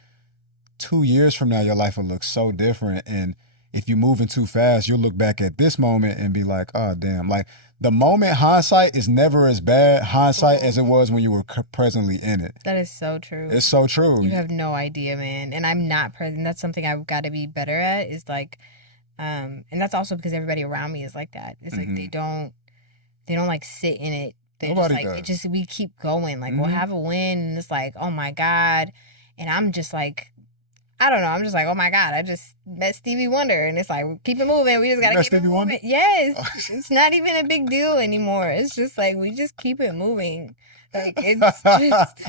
2 years from now, your life will look so different. And if you're moving too fast, you'll look back at this moment and be like, oh damn, like the moment, hindsight is never as bad hindsight as it was when you were presently in it. That is so true. It's so true. You have no idea, man. And I'm not present. That's something I've got to be better at, is like, and that's also because everybody around me is like that. It's like they don't like sit in it. They we keep going. Like we'll have a win and it's like, oh my God. And I'm just like, I don't know. I'm just like, oh my God, I just met Stevie Wonder. And it's like, keep it moving. We just got to keep it moving. Yes. It's not even a big deal anymore. It's just like, we just keep it moving. Like it's just...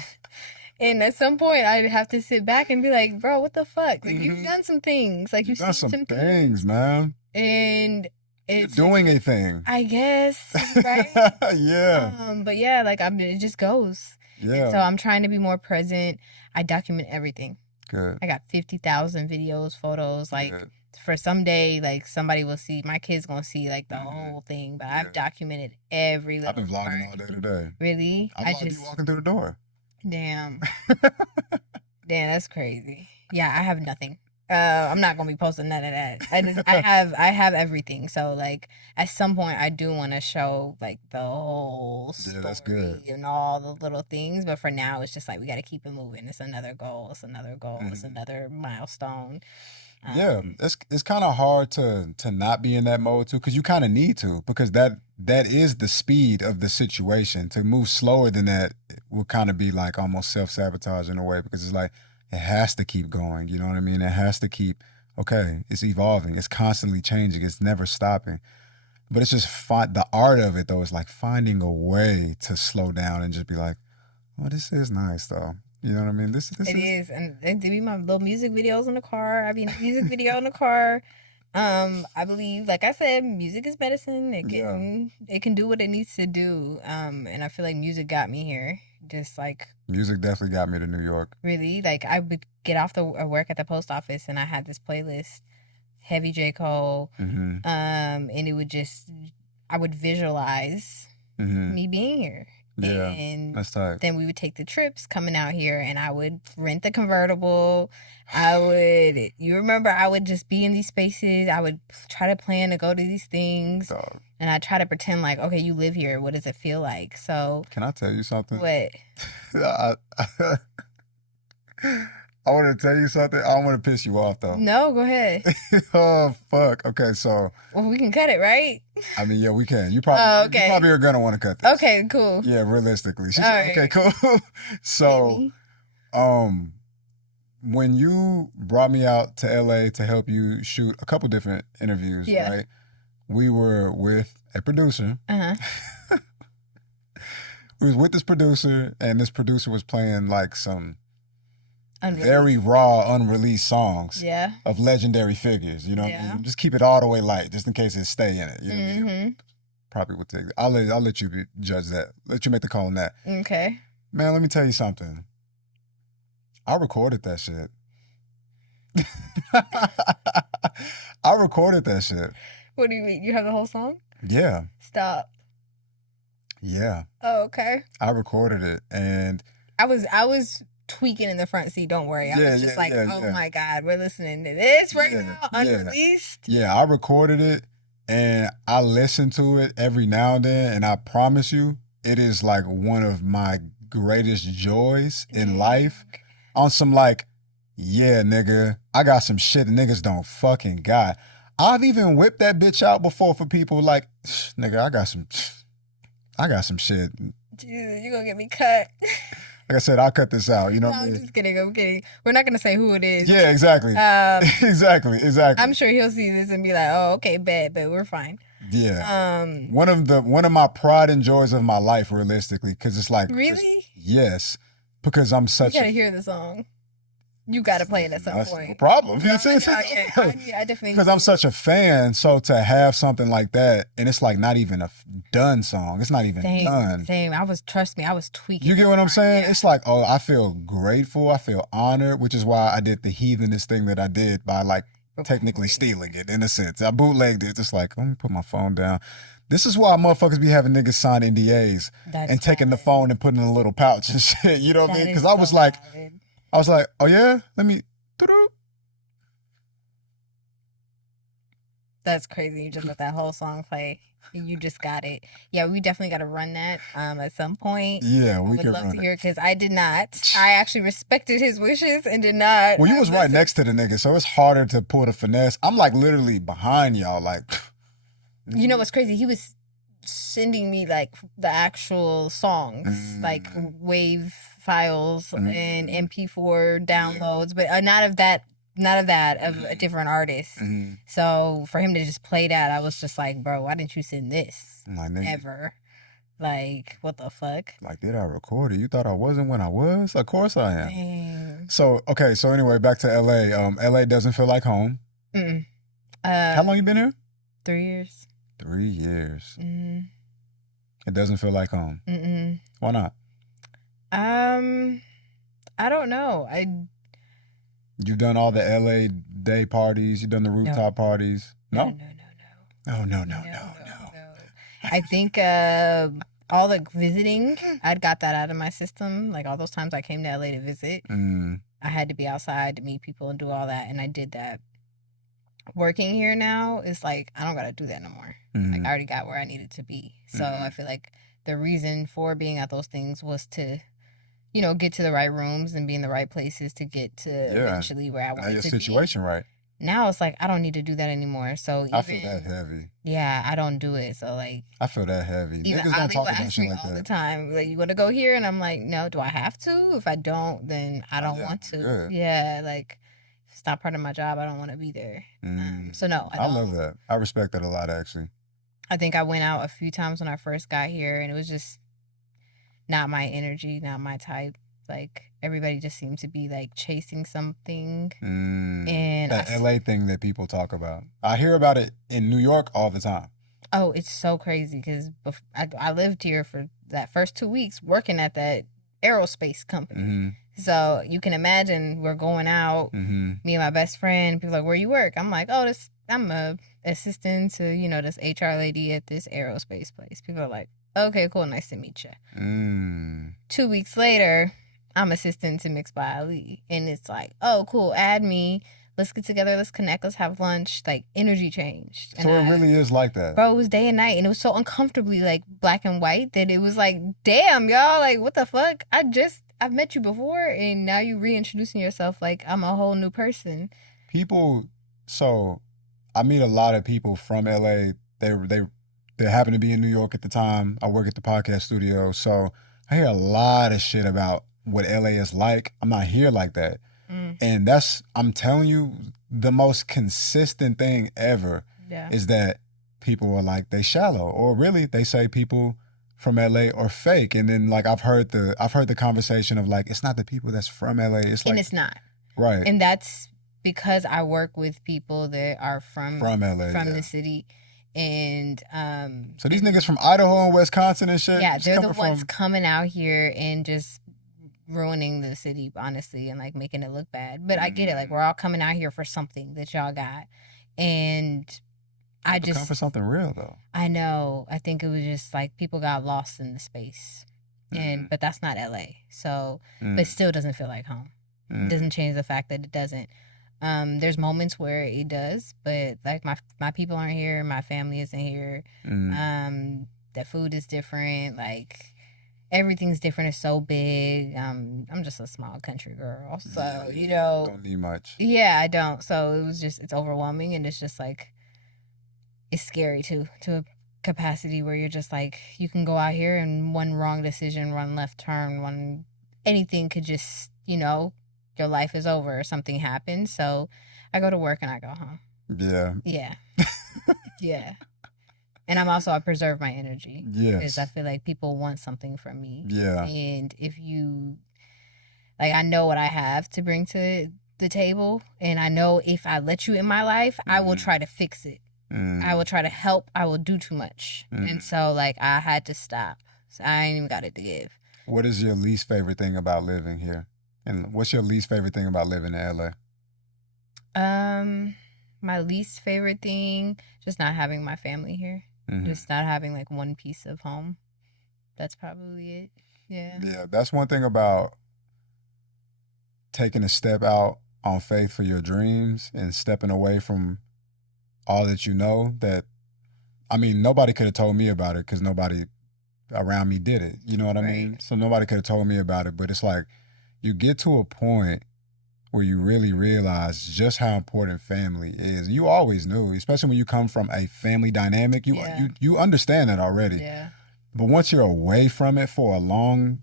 And at some point, I'd have to sit back and be like, bro, what the fuck? Like, you've done some things. Like, you've done some things, man. And it's... You're doing a thing. I guess, right? Yeah. But yeah, like, it just goes. Yeah. And so I'm trying to be more present. I document everything. Good. I got 50,000 videos, photos. Like, for someday, like, somebody will see, my kid's going to see, like, the whole thing. But I've documented every little I've been vlogging all day today. Really? I vlogged you walking through the door. Damn. Damn, that's crazy. Yeah, I have nothing. I'm not gonna be posting none of that. I have everything. So like at some point I do want to show like the whole story that's good. And all the little things. But for now it's just like we gotta keep it moving. It's another goal. It's another goal. It's another milestone. Yeah, it's kind of hard to not be in that mode too, because you kind of need to, because that is the speed of the situation. To move slower than that will kind of be like almost self-sabotage in a way, because it's like it has to keep going. You know what I mean? It has to keep, okay, it's evolving. It's constantly changing. It's never stopping. But it's just the art of it though is like finding a way to slow down and just be like, oh, this is nice though. You know what I mean? This is. And they do my little music videos in the car. I be in a music video in the car. I believe, like I said, music is medicine. It can do what it needs to do. And I feel like music got me here. just like music definitely got me to New York. Really, like I would get off the work at the post office, and I had this playlist, heavy J. Cole, and it would just I would visualize me being here. Yeah, and that's tight. Then we would take the trips coming out here, and I would rent the convertible. You remember, I would just be in these spaces. I would try to plan to go to these things, and I try to pretend like, okay, you live here. What does it feel like? So, can I tell you something? What? I want to tell you something. I don't want to piss you off, though. No, go ahead. Oh, fuck. Okay, so. Well, we can cut it, right? I mean, yeah, we can. You probably are going to want to cut this. Okay, cool. Yeah, realistically. All right. Okay, cool. So, when you brought me out to LA to help you shoot a couple different interviews, right? We were with a producer. We was with this producer, and this producer was playing like some very raw, unreleased songs of legendary figures. You know what I mean? Just keep it all the way light, just in case it stay in it. You know what I mean? Probably would take. I'll let you judge that. Let you make the call on that. Okay. Man, let me tell you something. I recorded that shit. I recorded that shit. What do you mean? You have the whole song? Yeah. Stop. Yeah. Oh, okay. I recorded it, and I was tweaking in the front seat. Don't worry. I was just oh my God, we're listening to this right now, unreleased. Yeah, I recorded it, and I listen to it every now and then, and I promise you, it is like one of my greatest joys in life. On some like, yeah, nigga, I got some shit niggas don't fucking got. I've even whipped that bitch out before for people like, nigga, I got some shit. Jesus, you gonna get me cut. Like I said, I'll cut this out. You know what I mean? I'm just kidding. I'm kidding. We're not gonna say who it is. Yeah, exactly. Exactly. I'm sure he'll see this and be like, "Oh, okay, bad, but we're fine." Yeah. One of my pride and joys of my life, realistically, because it's like really. Yes, because I'm such. You gotta hear the song. You gotta play it at some point. No problem. I definitely. Because I'm such a fan, so to have something like that, and it's like not even a done song. It's not even done. Same. Trust me, I was tweaking. You get what I'm saying? Yeah. It's like, oh, I feel grateful. I feel honored, which is why I did the heathenist thing that I did by like technically stealing it in a sense. I bootlegged it. Just like, let me put my phone down. This is why motherfuckers be having niggas sign NDAs and taking the phone and putting it in a little pouch and shit. You know what I mean? Because I was like, oh yeah, let me. That's crazy. You just let that whole song play. You just got it. Yeah, we definitely got to run that at some point. Yeah, we could love to hear it because I did not. I actually respected his wishes and did not. Well, you was right next to the nigga, so it's harder to pull the finesse. I'm like literally behind y'all, like. You know what's crazy? He was sending me like the actual songs, like wave files and MP4 downloads, but not of a different artist. So for him to just play that, I was just like, bro, why didn't you send this ever? Like, what the fuck? Like, did I record it? You thought I wasn't when I was? Of course I am. Dang. So anyway, back to LA. LA doesn't feel like home. How long you been here? 3 years. 3 years. It doesn't feel like home. Why not? I don't know. You've done all the LA day parties. You've done the rooftop parties. No. Oh no. I think all the visiting, I'd got that out of my system. Like all those times I came to LA to visit, I had to be outside to meet people and do all that, and I did that. Working here now is like I don't gotta do that no more. Like I already got where I needed to be. So I feel like the reason for being at those things was to, get to the right rooms and be in the right places to get to eventually where I wanted to be. Your situation right. Now it's like I don't need to do that anymore. So I feel that heavy. Yeah, I don't do it. So like I feel that heavy. Niggas don't talk about shit like that all the time. Like, you want to go here, and I'm like, no. Do I have to? If I don't, then I don't want to. Good. Yeah, like. If it's not part of my job, I don't want to be there. So no, I love that. I respect that a lot, actually. I think I went out a few times when I first got here, and it was just not my energy, not my type. Like everybody just seemed to be like chasing something. And that LA thing that people talk about. I hear about it in New York all the time. Oh, it's so crazy because I lived here for that first 2 weeks working at that aerospace company. So you can imagine we're going out, me and my best friend, people are like, where you work? I'm like, oh, I'm a assistant to, this HR lady at this aerospace place. People are like, okay, cool, nice to meet you. 2 weeks later, I'm assistant to Mixed by Ali. And it's like, oh, cool, add me. Let's get together, let's connect, let's have lunch. Like, energy changed. So it really is like that. Bro, it was day and night, and it was so uncomfortably, like, black and white that it was like, damn, y'all, like, what the fuck? I've met you before, and now you reintroducing yourself like I'm a whole new person. So I meet a lot of people from LA. They happen to be in New York at the time. I work at the podcast studio, so I hear a lot of shit about what LA is like. I'm not here like that. And I'm telling you, the most consistent thing ever is that people are like, they shallow, or really they say people from LA are fake. And then like I've heard the conversation of like, it's not the people that's from LA. It's like, and it's not. Right. And that's because I work with people that are from LA, from the city. And so these niggas from Idaho and Wisconsin and shit. Yeah, they're the ones coming out here and just ruining the city, honestly, and like making it look bad. But I get it. Like, we're all coming out here for something that y'all got, and I just come for something real though. I know. I think it was just like people got lost in the space, but that's not LA. So, but still doesn't feel like home. It doesn't change the fact that it doesn't. There's moments where it does, but like my people aren't here, my family isn't here. The food is different. Like, everything's different. It's so big. I'm just a small country girl, so don't need much. Yeah, I don't. So it's overwhelming, and it's just like, it's scary too, to a capacity where you're just like, you can go out here and one wrong decision, one left turn, anything could just, your life is over or something happens. So I go to work and I go home. Yeah. Yeah. And I preserve my energy. Yes. Because I feel like people want something from me. Yeah. And if you, like, I know what I have to bring to the table. And I know if I let you in my life, I will try to fix it. I will try to help. I will do too much. And so, like, I had to stop. So I ain't even got it to give. What is your least favorite thing about living here? And what's your least favorite thing about living in LA? My least favorite thing, just not having my family here. Just not having like one piece of home. That's probably it. Yeah. Yeah, that's one thing about taking a step out on faith for your dreams and stepping away from all that you know. That, I mean, nobody could have told me about it because nobody around me did it. You know what I mean? So nobody could have told me about it. But it's like, you get to a point where you really realize just how important family is. You always knew, especially when you come from a family dynamic, you understand that already. Yeah. But once you're away from it for a long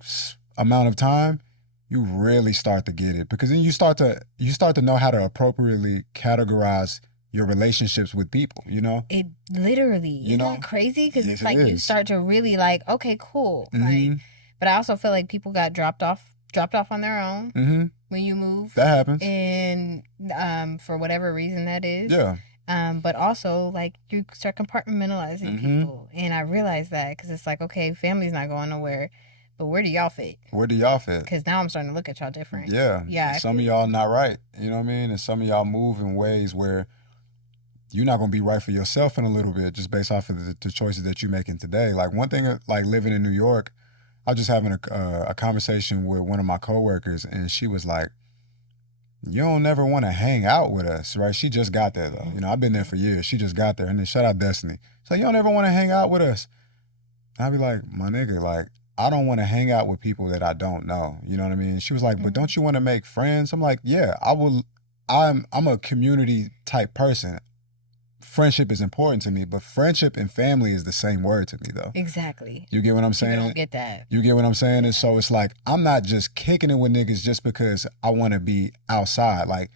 amount of time, you really start to get it, because then you start to know how to appropriately categorize your relationships with people, It literally, isn't that crazy? Because it's like you start to really like, okay, cool. Like, but I also feel like people got dropped off on their own when you move. That happens. And for whatever reason that is. Yeah. But also, like, you start compartmentalizing people. And I realized that because it's like, okay, family's not going nowhere, but where do y'all fit? Because now I'm starting to look at y'all different. Yeah. Yeah. Some of y'all not right. You know what I mean? And some of y'all move in ways where you're not going to be right for yourself in a little bit, just based off of the choices that you're making today. Like, one thing, like living in New York, I was just having a conversation with one of my coworkers, and she was like, you don't never want to hang out with us, right? She just got there, though. I've been there for years. She just got there. And then shout out Destiny. So you don't ever want to hang out with us. And I'd be like, my nigga, like, I don't want to hang out with people that I don't know. You know what I mean? She was like, but don't you want to make friends? I'm like, yeah, I will. I'm a community type person. Friendship is important to me, but friendship and family is the same word to me, though. Exactly. You get what I'm saying? You don't get that. You get what I'm saying? And so it's like, I'm not just kicking it with niggas just because I want to be outside. Like,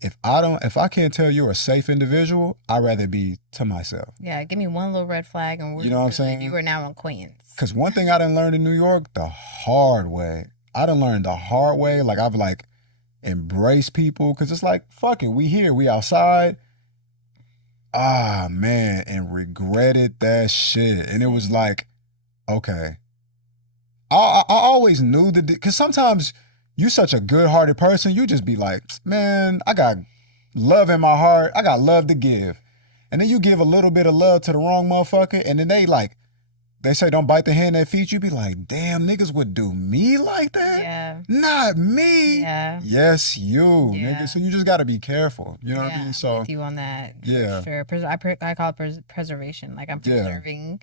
if I can't tell you're a safe individual, I'd rather be to myself. Yeah, give me one little red flag and you know what I'm saying? You are now an acquaintance. Because one thing I done learned in New York, the hard way. Like, I've like embraced people, because it's like, fuck it, we here, we outside. Ah, man, and regretted that shit. And it was like, okay, I always knew that, because sometimes you're such a good-hearted person, you just be like, man, I got love in my heart, I got love to give. And then you give a little bit of love to the wrong motherfucker, and then they say don't bite the hand that feeds you. Be like, damn, niggas would do me like that? Yeah. Not me. Yeah. Yes, you, Yeah. nigga. So you just got to be careful. You know what I mean? I'm with you on that. Yeah. Sure. I call it preservation. Like, I'm preserving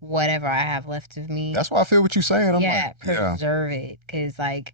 whatever I have left of me. That's why I feel what you're saying. I'm like, preserve it. Because, like,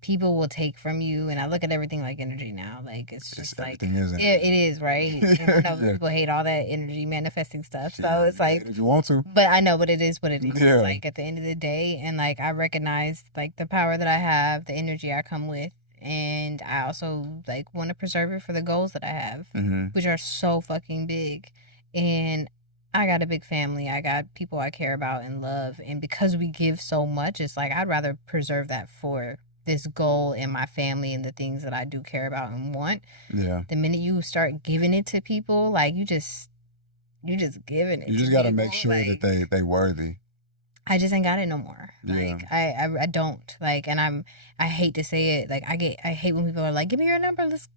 people will take from you, and I look at everything like energy now. Like, it's just like it is, right? And people hate all that energy manifesting stuff. So it's like, if you want to, but I know, but it is what it is. Yeah. Like, at the end of the day, and like, I recognize like the power that I have, the energy I come with, and I also like want to preserve it for the goals that I have, which are so fucking big. And I got a big family. I got people I care about and love, and because we give so much, it's like I'd rather preserve that for this goal in my family and the things that I do care about and want. Yeah. The minute you start giving it to people, like you just giving it. You just got to make sure that they worthy. I just ain't got it no more. Yeah. Like I don't like, and I hate to say it. Like I hate when people are like, give me your number, let's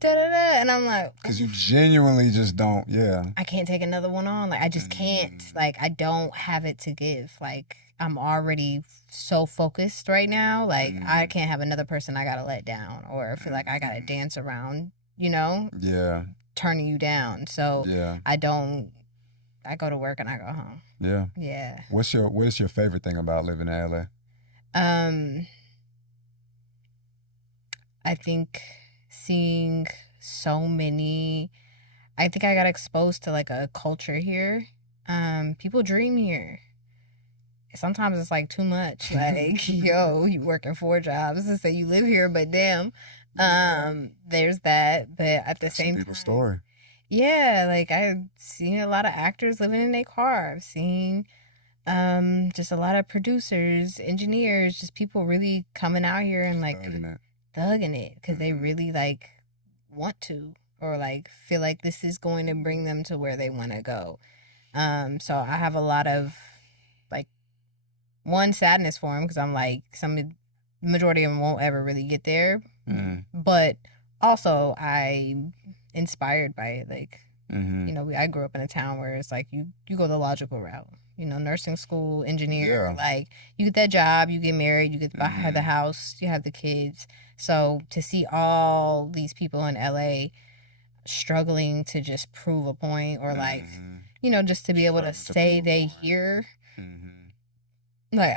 da da da, and I'm like, because you genuinely just don't. Yeah. I can't take another one on. Like I just can't. Like I don't have it to give. Like I'm already so focused right now. Like I can't have another person I gotta let down or feel like I gotta dance around, you know? Yeah. Turning you down. So I go to work and I go home. Yeah. Yeah. What's your favorite thing about living in LA? I think seeing so many, I think I got exposed to like a culture here. People dream here. Sometimes it's like too much. Like, yo, you working 4 jobs to say you live here, but damn. There's that. But at the same time, people's story. Yeah, like I've seen a lot of actors living in their car. I've seen just a lot of producers, engineers, just people really coming out here and like thugging it because they really like want to, or like feel like this is going to bring them to where they want to go. So I have a lot of like sadness for them because I'm like majority of them won't ever really get there, but also I'm inspired by it. Like you know, I grew up in a town where it's like you go the logical route. You know, nursing school, engineer, like you get that job, you get married, you get to buy the house, you have the kids. So to see all these people in LA struggling to just prove a point, or like, you know, just to be able to say they here, like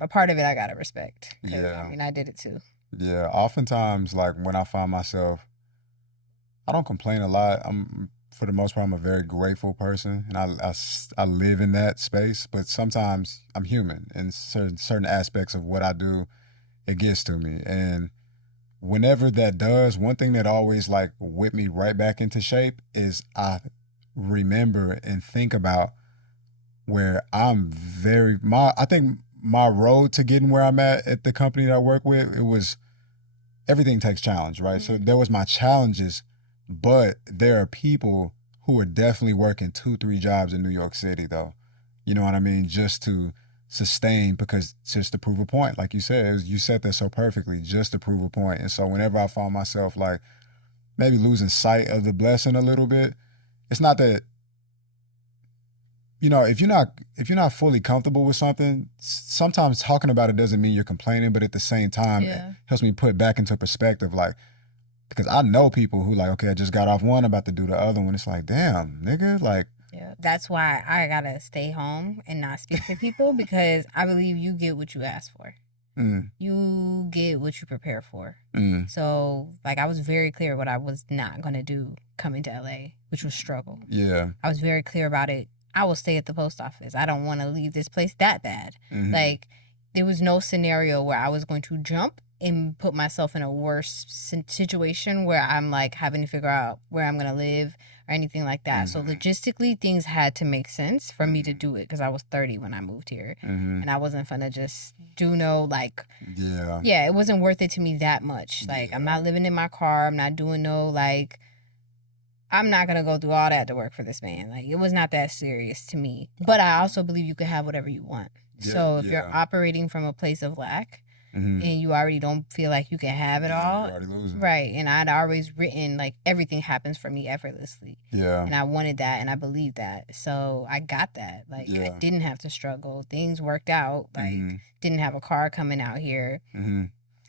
a part of it I gotta respect. Yeah, I mean, I did it too. Yeah, oftentimes, like when I find myself, I don't complain a lot. For the most part, I'm a very grateful person, and I live in that space. But sometimes I'm human, and certain aspects of what I do, it gets to me. And whenever that does, one thing that always like whip me right back into shape is I remember and think about where I think my road to getting where I'm at the company that I work with, it was, everything takes challenge, right? So there was my challenges, but there are people who are definitely working 2-3 jobs in New York City though. You know what I mean? Just to sustain, because just to prove a point, like you said, you said that so perfectly, just to prove a point. And so whenever I found myself like maybe losing sight of the blessing a little bit, it's not that, you know, if you're not fully comfortable with something, sometimes talking about it doesn't mean you're complaining, but at the same time, it helps me put back into perspective, like, because I know people who like, okay, I just got off one, about to do the other one. It's like, damn, nigga, like. Yeah, that's why I gotta stay home and not speak to people, because I believe you get what you ask for. You get what you prepare for. So, like, I was very clear what I was not gonna do coming to LA, which was struggle. Yeah, I was very clear about it. I will stay at the post office. I don't want to leave this place that bad. Like, there was no scenario where I was going to jump and put myself in a worse situation where I'm like having to figure out where I'm going to live or anything like that. So logistically, things had to make sense for me to do it, because I was 30 when I moved here. And I wasn't finna just do no, like, yeah, it wasn't worth it to me that much. Like, I'm not living in my car. I'm not doing no, like, I'm not going to go through all that to work for this man. Like, it was not that serious to me. But I also believe you can have whatever you want. So if you're operating from a place of lack, and you already don't feel like you can have it all, you're already losing. Right. And I'd always written like everything happens for me effortlessly. Yeah. And I wanted that and I believed that. So I got that. Like I didn't have to struggle. Things worked out. Like didn't have a car coming out here.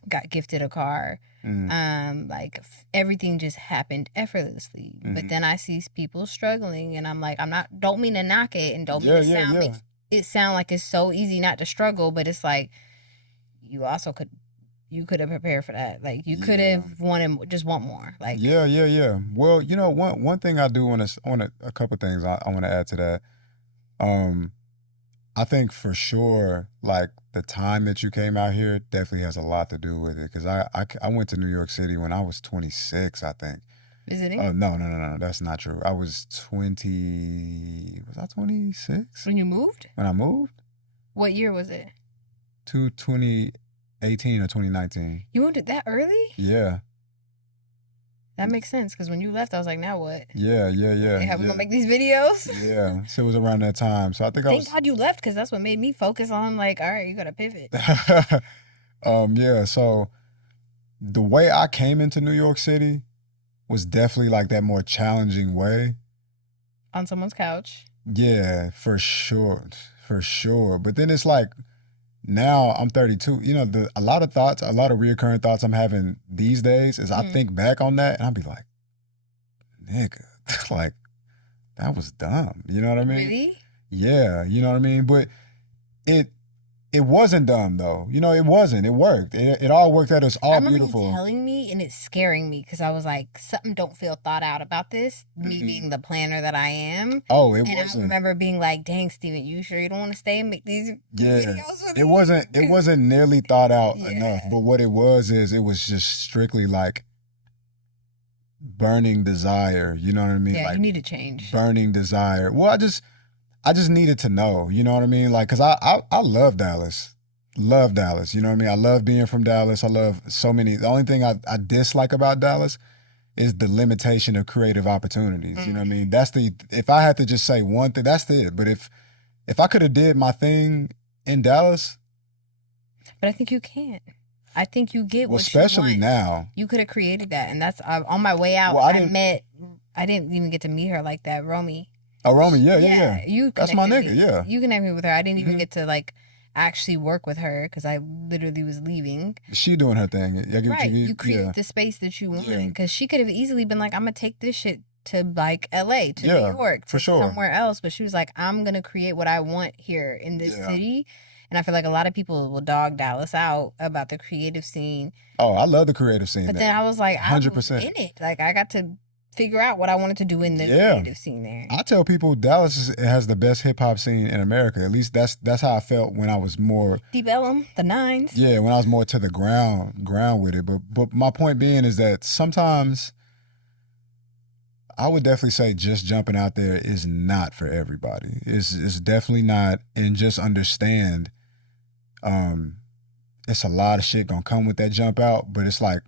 Got gifted a car. Like everything just happened effortlessly. But then I see people struggling and I'm like, don't mean to knock it and don't mean to make it sound like it's so easy not to struggle, but it's like you also could have prepared for that. Like you could have want more. Like yeah. Well, you know, one thing I do want to a couple things I want to add to that. I think for sure, like the time that you came out here definitely has a lot to do with it. Because I went to New York City when I was 26, I think. Visiting? No, that's not true. I was 20. Was I 26? When you moved? When I moved? What year was it? 2018 or 2019. You moved it that early? Yeah. That makes sense, because when you left, I was like, now what? Yeah. They have to make these videos? Yeah, so it was around that time. So I think Thank God you left, because that's what made me focus on, like, all right, you got to pivot. Yeah, so the way I came into New York City was definitely like that more challenging way. On someone's couch? Yeah, for sure. But then it's like, now I'm 32. You know, a lot of reoccurring thoughts I'm having these days is I think back on that and I'll be like, nigga, like, that was dumb. You know what I mean? Really? Yeah, you know what I mean? But it wasn't dumb though. You know, it wasn't. It worked. It all worked out. It was all beautiful. You telling me, and it's scaring me because I was like, something don't feel thought out about this. Me being the planner that I am. Oh, it wasn't. And I remember being like, dang, Steven, you sure you don't want to stay and make these videos with me? It wasn't nearly thought out enough. But what it was just strictly like burning desire. You know what I mean? Yeah, like, you need to change. Burning desire. Well, I just needed to know, you know what I mean? Like, cause I love Dallas. Love Dallas. You know what I mean? I love being from Dallas. I love so many. The only thing I dislike about Dallas is the limitation of creative opportunities. You know what I mean? If I had to just say one thing, that's it. But if I could have did my thing in Dallas. But I think you can't. I think you get what especially you want. Now. You could have created that. And that's, on my way out, I didn't even get to meet her like that, Romy. Oh, Romy, yeah. That's my nigga, yeah. You connected me with her. I didn't even get to, like, actually work with her because I literally was leaving. She doing her thing. Right. You create the space that you wanted. Because she could have easily been like, I'm going to take this shit to, like, L.A., to New York, to somewhere else. But she was like, I'm going to create what I want here in this city. And I feel like a lot of people will dog Dallas out about the creative scene. Oh, I love the creative scene. But then I was like, 100%. I was in it. Like, I got to figure out what I wanted to do in the creative scene there. I tell people Dallas has the best hip hop scene in America. At least that's how I felt when I was more Deep Ellum, the Nines. Yeah, when I was more to the ground with it. But my point being is that sometimes I would definitely say just jumping out there is not for everybody. It's definitely not. And just understand, it's a lot of shit gonna come with that jump out. But it's like,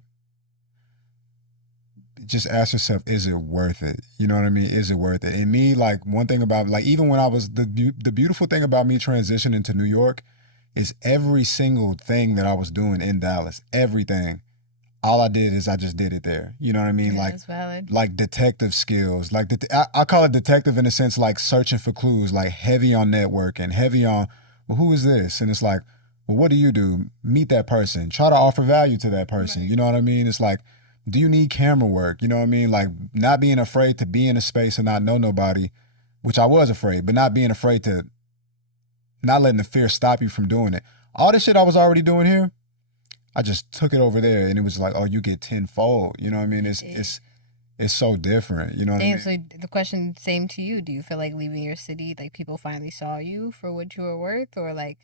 just ask yourself, is it worth it? You know what I mean? Is it worth it? And me, like, one thing about, like, even when I was, the beautiful thing about me transitioning to New York is every single thing that I was doing in Dallas, everything, all I did is I just did it there. You know what I mean? Yeah, that's valid. Like detective skills. Like, I call it detective in a sense, like searching for clues, like heavy on networking, heavy on, well, who is this? And it's like, well, what do you do? Meet that person. Try to offer value to that person. Right. You know what I mean? It's like, do you need camera work? You know what I mean? Like, not being afraid to be in a space and not know nobody, which I was afraid, but not being afraid to, not letting the fear stop you from doing it. All this shit I was already doing here, I just took it over there, and it was like, oh, you get tenfold. You know what I mean? It's so different. You know what I mean? So the question, same to you. Do you feel like leaving your city, like people finally saw you for what you were worth, or like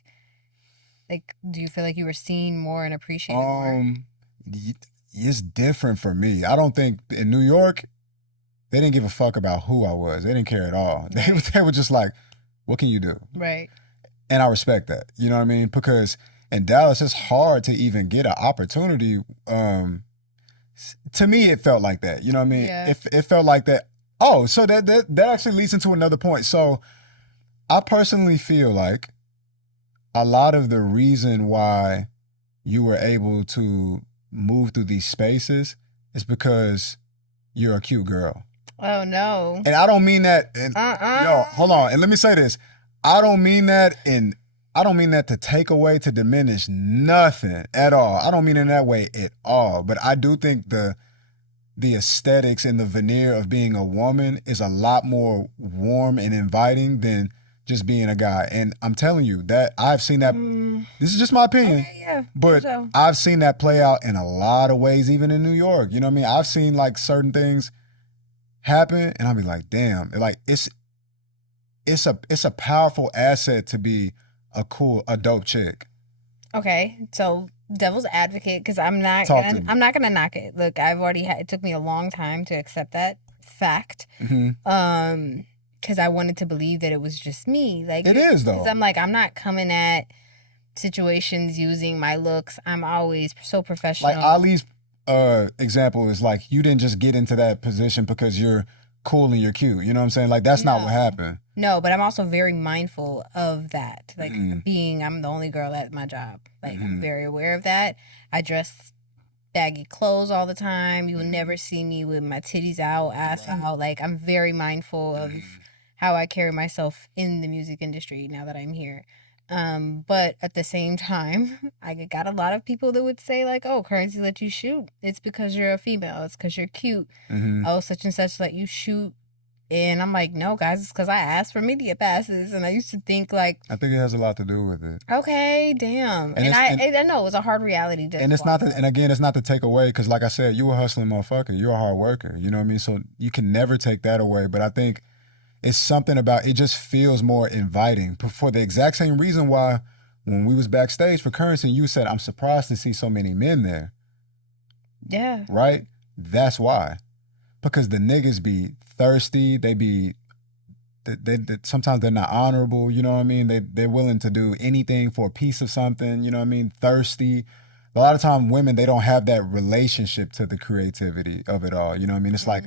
do you feel like you were seen more and appreciated more? It's different for me. I don't think in New York, they didn't give a fuck about who I was. They didn't care at all. They were just like, what can you do? Right. And I respect that. You know what I mean? Because in Dallas, it's hard to even get an opportunity. To me, it felt like that. You know what I mean? Yeah. It felt like that. Oh, so that actually leads into another point. So I personally feel like a lot of the reason why you were able to move through these spaces is because you're a cute girl. Oh no. And I don't mean that yo, hold on. And let me say this. I don't mean that to take away, to diminish nothing at all. I don't mean it in that way at all. But I do think the aesthetics and the veneer of being a woman is a lot more warm and inviting than just being a guy. And I'm telling you that I've seen that. This is just my opinion. Okay, yeah, but sure. I've seen that play out in a lot of ways, even in New York. You know what I mean? I've seen like certain things happen and I'll be like, damn, like it's a powerful asset to be a dope chick. Okay, so devil's advocate, because I'm not gonna knock it. Look, it took me a long time to accept that fact. Mm-hmm. Because I wanted to believe that it was just me. Like it is though. Because I'm not coming at situations using my looks. I'm always so professional. Like Ali's example is like, you didn't just get into that position because you're cool and you're cute. You know what I'm saying? Like that's not what happened. No, but I'm also very mindful of that. Like I'm the only girl at my job. Like I'm very aware of that. I dress baggy clothes all the time. You will never see me with my titties out, ass out. Like I'm very mindful of how I carry myself in the music industry now that I'm here. But at the same time, I got a lot of people that would say like, oh, Curren$y let you shoot. It's because you're a female. It's because you're cute. Oh, such and such let you shoot. And I'm like, no, guys, it's because I asked for media passes. And I used to think like... I think it has a lot to do with it. Okay, damn. And I know it was a hard reality. And it's not and again, it's not to take away, because like I said, you a hustling motherfucker. You're a hard worker. You know what I mean? So you can never take that away. But I think it's something about, it just feels more inviting. For the exact same reason why when we was backstage for Curren$y, you said, I'm surprised to see so many men there. Yeah. Right? That's why. Because the niggas be thirsty. They sometimes they're not honorable. You know what I mean? They're willing to do anything for a piece of something. You know what I mean? Thirsty. A lot of time women, they don't have that relationship to the creativity of it all. You know what I mean? It's like,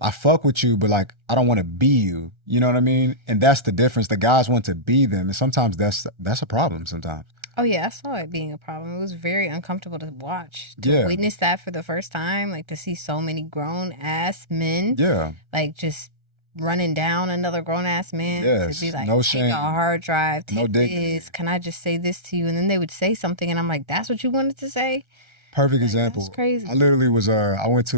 I fuck with you, but like, I don't want to be you. You know what I mean? And that's the difference. The guys want to be them. And sometimes that's a problem sometimes. Oh, yeah, I saw it being a problem. It was very uncomfortable to watch. To witness that for the first time, like to see so many grown-ass men, like just running down another grown-ass man. Yes, to be like, no take shame. a hard drive, take No dick. this, can I just say this to you? And then they would say something, and I'm like, that's what you wanted to say? Perfect example. That's crazy. I literally was, I was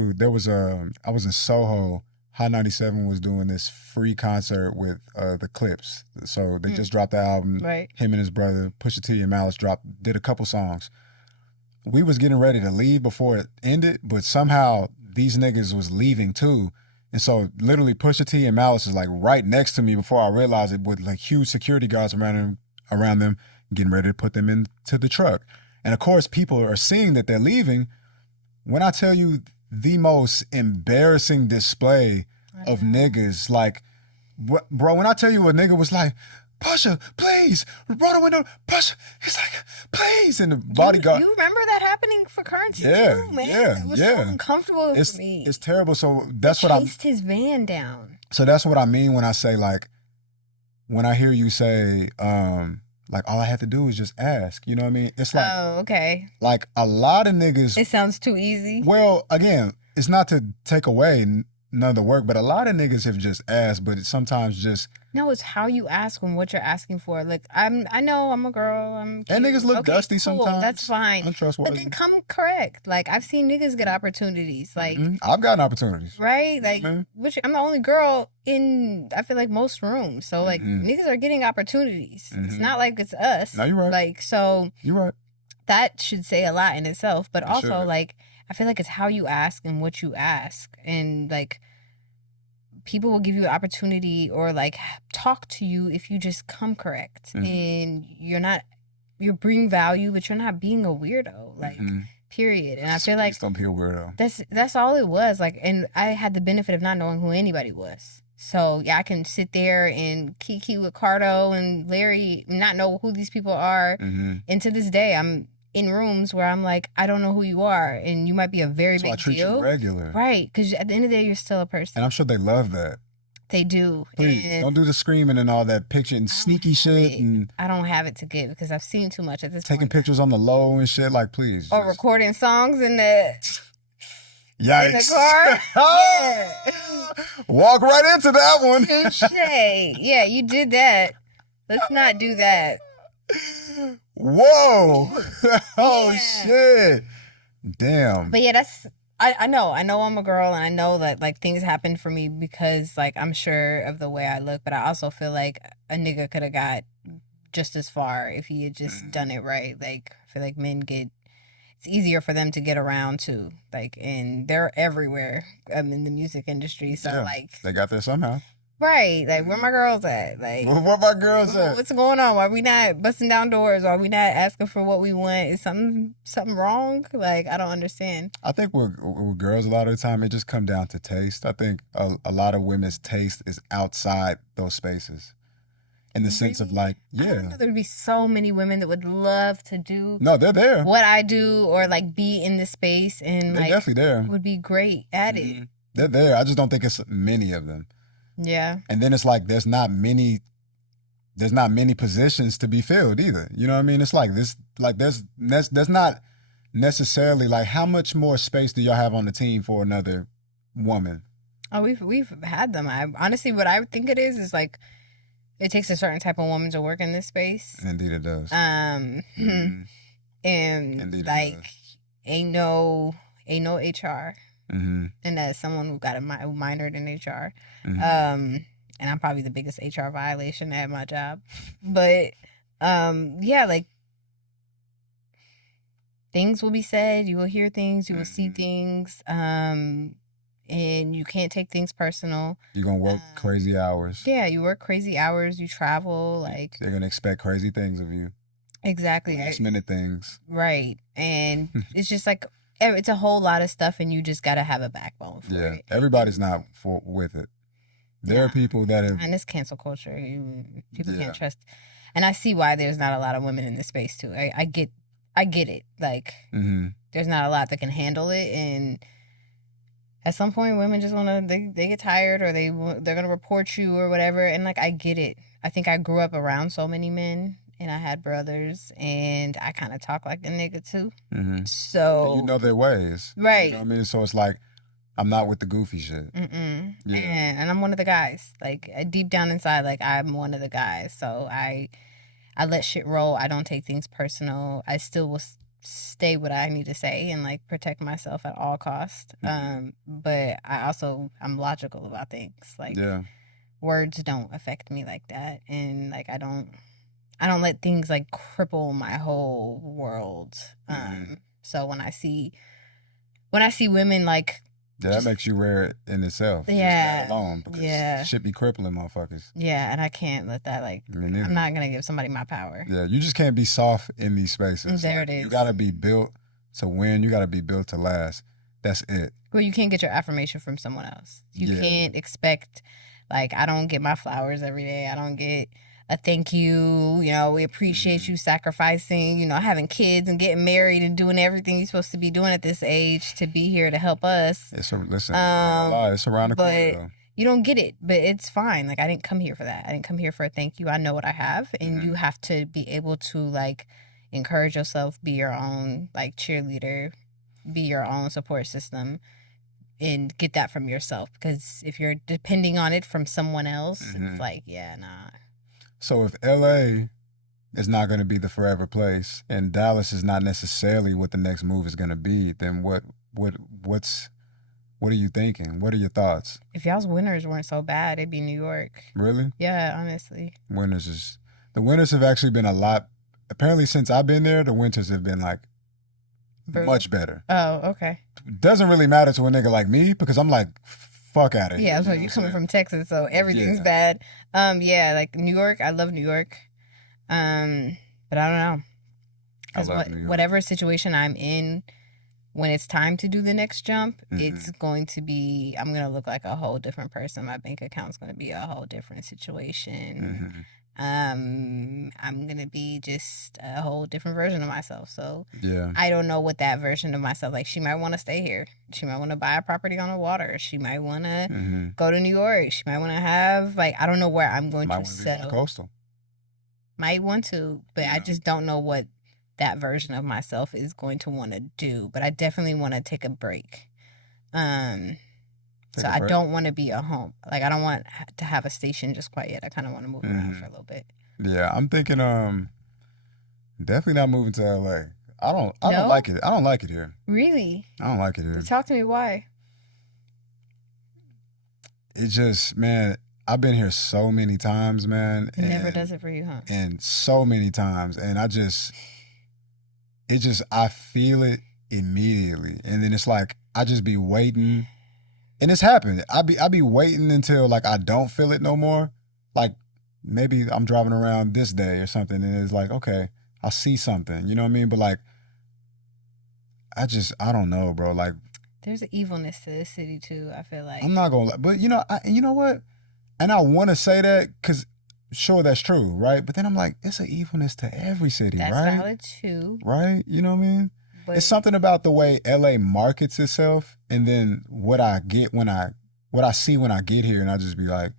in Soho. Hot 97 was doing this free concert with the Clips. So they just dropped the album. Right. Him and his brother, Pusha T and Malice, did a couple songs. We was getting ready to leave before it ended, but somehow these niggas was leaving too. And so literally Pusha T and Malice is like right next to me before I realized it, with like huge security guards around them, getting ready to put them into the truck. And of course, people are seeing that they're leaving. When I tell you, the most embarrassing display of niggas, like, bro, when I tell you a nigga was like, Pusha, please, roll the window, Pusha, he's like, please, and the bodyguard. You remember that happening for Curren$y too, man? It was so uncomfortable for me. It's terrible. So that's what I chased his van down. So that's what I mean when I say, like, when I hear you say, like, all I had to do was just ask. You know what I mean? It's like, oh, okay. Like, a lot of niggas. It sounds too easy. Well, again, it's not to take away none of the work, but a lot of niggas have just asked, but it's sometimes just. No, it's how you ask and what you're asking for. Like, I know I'm a girl. I'm cute. And niggas look dusty sometimes. That's fine. Untrustworthy. But then come correct. Like, I've seen niggas get opportunities. Like, I've gotten opportunities. Right? Like, which I'm the only girl in, I feel like, most rooms. So, like, niggas are getting opportunities. It's not like it's us. No, you're right. Like, so. You're right. That should say a lot in itself. But also, like, I feel like it's how you ask and what you ask. And, like, people will give you an opportunity or like talk to you if you just come correct and you're bringing value, but you're not being a weirdo, like period. And I feel like don't be a weirdo. That's all it was. Like, and I had the benefit of not knowing who anybody was. So yeah, I can sit there and kiki with Cardo and Larry, not know who these people are. And to this day, I'm in rooms where I'm like, I don't know who you are, and you might be a very big deal. I treat you regular. Right, because at the end of the day, you're still a person. And I'm sure they love that. They do. Please don't do the screaming and all that picture and sneaky shit and I don't have it to give because I've seen too much at this taking point. pictures on the low and shit. Like, please. Or recording songs in the yikes. in the car. Yeah. Walk right into that one. Touche. Yeah, you did that. Let's not do that. Whoa. Oh Yeah. shit. Damn. But yeah, that's I know I'm a girl and I know that like things happen for me because like I'm sure of the way I look, but I also feel like a nigga could have got just as far if he had just done it right. Like I feel like men it's easier for them to get around too. Like and they're everywhere in the music industry. So Yeah, like they got there somehow. right, like where my girls at? Like Where my girls at? what's going on? Why we not busting down doors? Why we not asking for what we want? Is something wrong? Like I don't understand. I think with girls a lot of the time it just come down to taste. I think a lot of women's taste is outside those spaces. In the sense of like, I yeah. know there would be so many women that would love to do No, they're there. what I do or like be in the space and They're like definitely there. would be great at it. They're there. I just don't think it's many of them. Yeah. And then it's like there's not many positions to be filled either. You know what I mean? It's like this like there's not necessarily like how much more space do y'all have on the team for another woman? Oh, we've had them. I honestly what I think it is like it takes a certain type of woman to work in this space. Indeed it does. And Indeed like ain't no HR. Mm-hmm. And as someone who got who minored in HR, Mm-hmm. and I'm probably the biggest HR violation at my job, but yeah, like things will be said, you will hear things, you will see things, and you can't take things personal. You're gonna work crazy hours. Yeah, you work crazy hours, you travel, like they're gonna expect crazy things of you. Exactly. Last minute things. Right. And it's just like it's a whole lot of stuff and you just gotta have a backbone for it. Everybody's not with it. There are people that have and it's cancel culture. People can't trust, and I see why there's not a lot of women in this space too. I get it. Like there's not a lot that can handle it, and at some point, women just want to they get tired or they're gonna report you or whatever. And like I get it. I think I grew up around so many men, and I had brothers, and I kind of talk like a nigga too. So and you know their ways, right? You know what I mean? So it's like I'm not with the goofy shit. Yeah. And I'm one of the guys. Like deep down inside, like I'm one of the guys. So I let shit roll. I don't take things personal. I still will stay what I need to say and like protect myself at all costs. But I'm logical about things. Like words don't affect me like that, and like I don't let things like cripple my whole world. So when I see women like. Yeah, that makes you rare in itself. Yeah. Just that alone, because shit be crippling motherfuckers. Yeah, and I can't let that I'm not gonna give somebody my power. Yeah, you just can't be soft in these spaces. There it is. You gotta be built to win. You gotta be built to last. That's it. Well, you can't get your affirmation from someone else. You can't expect I don't get my flowers every day. I don't get a thank you. You know, we appreciate you sacrificing, having kids and getting married and doing everything you're supposed to be doing at this age to be here to help us. It's around the corner, though. You don't get it, but it's fine. Like, I didn't come here for that. I didn't come here for a thank you. I know what I have, and you have to be able to, encourage yourself, be your own, cheerleader, be your own support system, and get that from yourself. Because if you're depending on it from someone else, it's nah. So if LA is not going to be the forever place and Dallas is not necessarily what the next move is going to be, then what are you thinking? What are your thoughts? If y'all's winters weren't so bad, it'd be New York. Really? Yeah, honestly. The winters have actually been a lot. Apparently, since I've been there, the winters have been much better. Oh, okay. Doesn't really matter to a nigga like me because I'm like, fuck out of here. Yeah, so you're coming from Texas, so everything's bad. New York, I love New York. But I don't know. Because whatever situation I'm in, when it's time to do the next jump, it's going to be, I'm going to look like a whole different person. My bank account's going to be a whole different situation. I'm gonna be just a whole different version of myself. So Yeah. I don't know what that version of myself, like, she might want to stay here. She might want to buy a property on the water. She might want to go to New York. She might want to have, like, I don't know where I'm going to settle. Coastal. Might want to, but I just don't know what that version of myself is going to want to do. But I definitely want to take a break. So I don't want to be a home. Like, I don't want to have a station just quite yet. I kind of want to move around for a little bit. Yeah, I'm thinking definitely not moving to LA. I don't like it. I don't like it here. Really? I don't like it here. Talk to me, why? It just, man, I've been here so many times, man. It never does it for you, huh? And so many times. And I feel it immediately. And then it's like, I just be waiting. And it's happened. I be waiting until, like, I don't feel it no more. Like, maybe I'm driving around this day or something, and it's like, okay, I'll see something. You know what I mean? But, like, I don't know, bro. Like, there's an evilness to this city, too, I feel like. I'm not going to, but, you know what? And I want to say that because, sure, that's true, right? But then I'm like, it's an evilness to every city, right? That's valid, too. Right? You know what I mean? But it's something about the way LA markets itself, and then what I see when I get here, and I just be like,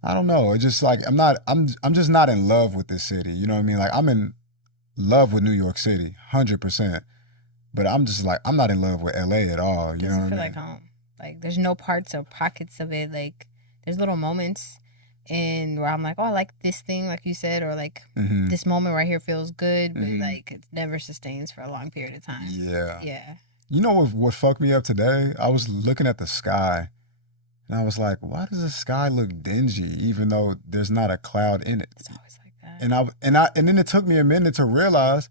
I don't know. It's just like I'm just not in love with this city. You know what I mean? Like, I'm in love with New York City, 100%. But I'm just like, I'm not in love with LA at all. You know what I mean? Doesn't feel like home. Like, there's no parts or pockets of it. Like, there's little moments where I'm like, oh, I like this thing, like you said, or like this moment right here feels good, but like it never sustains for a long period of time. Yeah. Yeah. You know what fucked me up today? I was looking at the sky, and I was like, why does the sky look dingy even though there's not a cloud in it? It's always like that. And then it took me a minute to realize,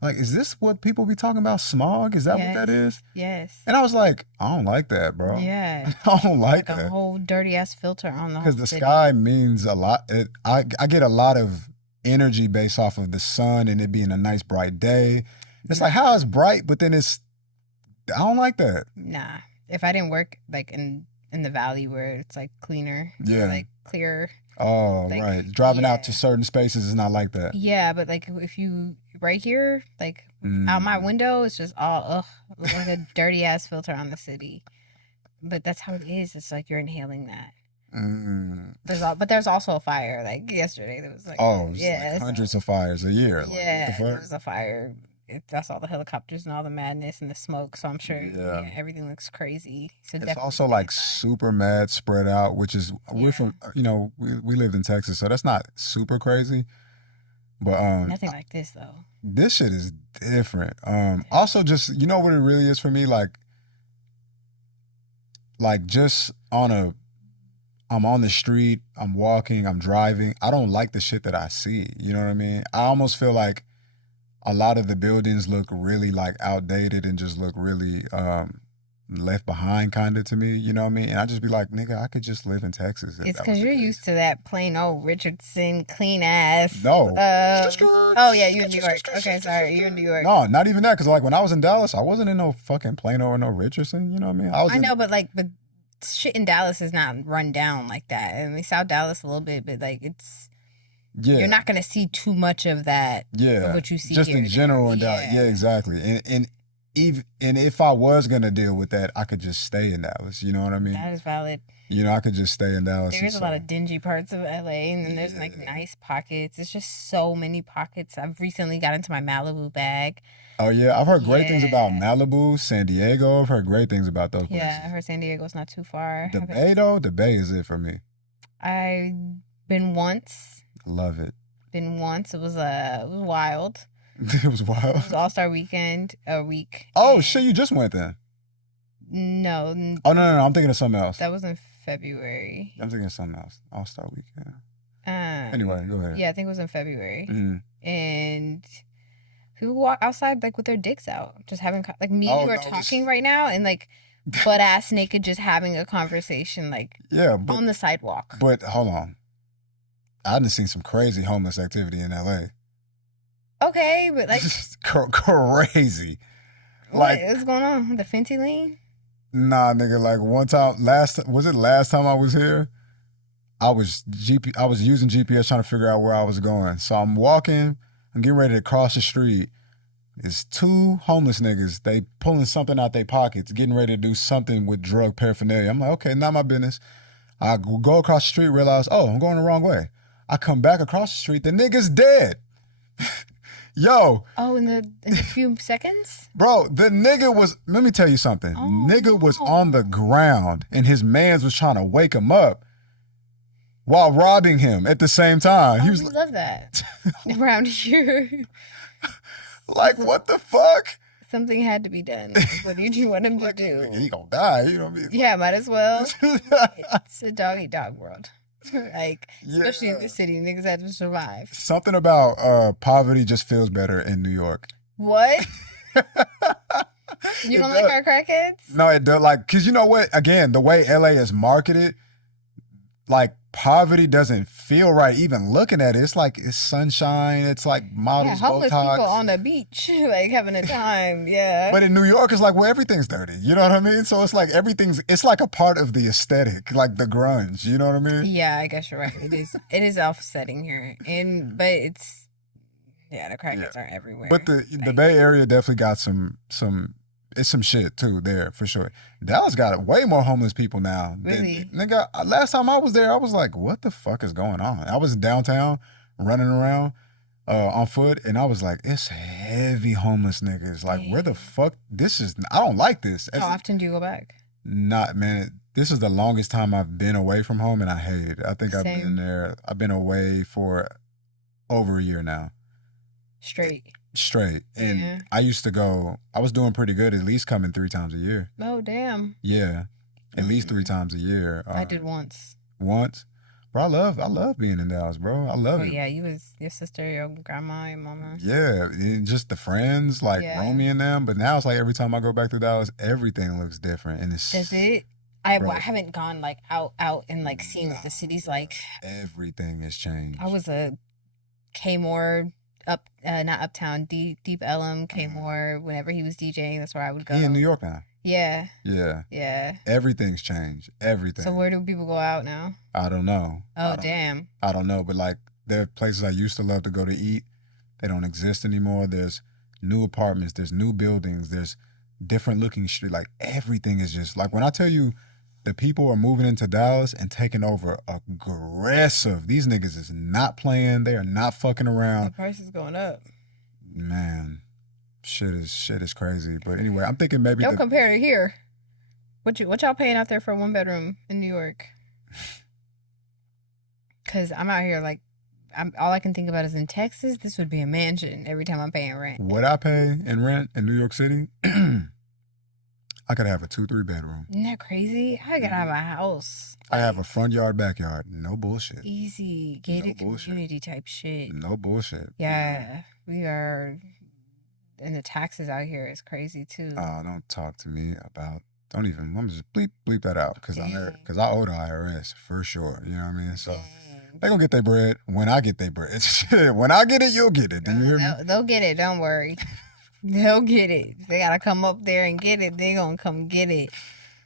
like, is this what people be talking about, smog? Is that what that is? Yes. And I was like, I don't like that, bro. Yeah. I don't like that. A whole dirty ass filter on the whole Because the sky means a lot. I get a lot of energy based off of the sun and it being a nice bright day. It's like, how it's bright, but then I don't like that. Nah. If I didn't work like in the valley where it's like cleaner. Yeah. Like clear. Oh, like, right. Driving out to certain spaces is not like that. Yeah, but like if you right here, like out my window, it's just all looks like a dirty ass filter on the city. But that's how it is. It's like you're inhaling that. There's also a fire. Like yesterday, there was like like hundreds of fires a year. Like, yeah, there was a fire. That's all the helicopters and all the madness and the smoke. So I'm sure everything looks crazy. So it's also like super mad spread out, which is we're from we lived in Texas, so that's not super crazy. But nothing like this though. This shit is different. Also, just what it really is for me, like just I'm on the street, I'm walking, I'm driving. I don't like the shit that I see. You know what I mean? I almost feel like a lot of the buildings look really like outdated and just look really left behind kind of to me. You know what I mean? And I just be like, nigga, I could just live in Texas. It's because you're used to that plain old Richardson clean ass. No. Oh yeah, you're in New York. Okay, sorry, you're in New York. No, not even that. Because like when I was in Dallas, I wasn't in no fucking Plano or no Richardson. You know what I mean? But shit in Dallas is not run down like that. I mean, South Dallas a little bit, but like it's. Yeah. You're not gonna see too much of that. Yeah. Of what you see just here in general in Dallas. Yeah, exactly. And if I was gonna deal with that, I could just stay in Dallas. You know what I mean? That is valid. I could just stay in Dallas. There's a lot of dingy parts of LA, and then there's like nice pockets. It's just so many pockets. I've recently got into my Malibu bag. Oh yeah, I've heard great things about Malibu, San Diego. I've heard great things about those places. Yeah, I heard San Diego's not too far. The Bay though, the Bay is it for me. I've been once. Love it. Been once. It was wild. It was wild. It was All-Star Weekend, a week. Oh shit! You just went then. No. Oh no! I'm thinking of something else. That was in February. I'm thinking of something else. All-Star Weekend. Anyway, go ahead. Yeah, I think it was in February. And people walk outside like with their dicks out, just having like me. You are talking right now and like butt ass naked, just having a conversation like on the sidewalk. But hold on. I done seen some crazy homeless activity in LA. Okay, but like crazy. What's going on? The Fenty Lean? Nah, nigga. Like one time, last time I was here, I was using GPS trying to figure out where I was going. So I'm walking, I'm getting ready to cross the street. It's two homeless niggas. They pulling something out their pockets, getting ready to do something with drug paraphernalia. I'm like, okay, not my business. I go across the street, realize, oh, I'm going the wrong way. I come back across the street, the nigga's dead. Yo. Oh, in a few seconds? Bro, the nigga was, let me tell you something. Nigga was on the ground and his mans was trying to wake him up while robbing him at the same time. He was we love that. Around here. Like, what the fuck? Something had to be done. What did you want him to do? He gonna die, you know what I mean? Yeah, might as well. It's a dog-eat-dog world. Like, especially in the city, niggas have to survive. Something about poverty just feels better in New York. What? You don't like our crackheads? No, it does. Like, cause you know what? Again, the way LA is marketed, like poverty doesn't feel right. Even looking at it, it's like it's sunshine. It's like models, homeless Botox. people on the beach, like having a time. Yeah. But in New York, it's like, well, everything's dirty. You know what I mean? So it's like it's like a part of the aesthetic, like the grunge. You know what I mean? Yeah, I guess you're right. It is offsetting here, but it's the crackheads are everywhere. But the Bay Area definitely got some. It's some shit too there for sure. Dallas got way more homeless people now. Really? Nigga, last time I was there, I was like, what the fuck is going on? I was downtown running around on foot, and I was like, it's heavy homeless niggas. Like, where the fuck? I don't like this. How often do you go back? Not, man. This is the longest time I've been away from home, and I hate it. I think I've been away for over a year now. Straight. And I used to go, I was doing pretty good, at least coming 3 times a year. Oh, damn. Yeah. At least 3 times a year. I did once. Once? Bro, I love being in Dallas, bro. I love it. Yeah, you was your sister, your grandma, your mama. Yeah, and just the friends, like Romy and them. But now it's like every time I go back to Dallas, everything looks different. And it's... Does it? I haven't gone like out and like seen what the city's like. Everything has changed. I was a Kmore... not Uptown, Deep Ellum, Kmore. Whenever he was DJing, that's where I would go. He in New York now. Yeah. Everything's changed. Everything. So where do people go out now? I don't know. Damn. I don't know, but like there are places I used to love to go to eat. They don't exist anymore. There's new apartments. There's new buildings. There's different looking street. Like everything is just like when I tell you. The people are moving into Dallas and taking over aggressive. These niggas is not playing. They are not fucking around. The price is going up. Man, shit is crazy. But anyway, I'm thinking maybe don't compare it here. What y'all paying out there for a 1-bedroom in New York? Cause I'm out here like all I can think about is in Texas. This would be a mansion every time I'm paying rent. What I pay in rent in New York City? I could have a 2-3 bedroom. Isn't that crazy? I gotta have a house. I have a front yard, backyard. No bullshit. Easy. Gated community type shit. No bullshit. Yeah. We are... And the taxes out here is crazy too. Don't talk to me about... Don't even... I'm just bleep that out. Because I owe the IRS for sure. You know what I mean? So... They gonna get their bread when I get their bread. When I get it, you'll get it. Do you hear me? They'll get it. Don't worry. They'll get it. They gotta come up there and get it. They gonna come get it.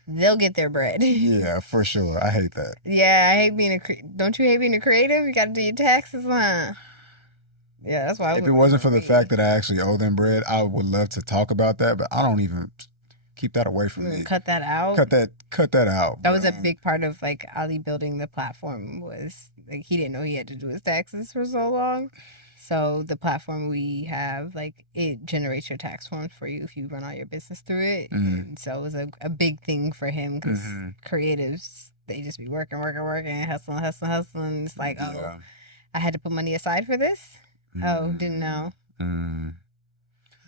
They'll get their bread. Yeah, for sure. I hate that. Yeah, I hate being don't you hate being a creative? You gotta do your taxes, huh? Yeah, that's why. If it wasn't for the fact that I actually owe them bread, I would love to talk about that, but I don't even keep that away from me. Cut that out. Cut that out. That was a big part of like Ali building the platform. Was like he didn't know he had to do his taxes for so long. So the platform we have, like, it generates your tax forms for you if you run all your business through it. Mm-hmm. And so it was a big thing for him because creatives, they just be working, hustling. It's like, I had to put money aside for this? Oh, didn't know.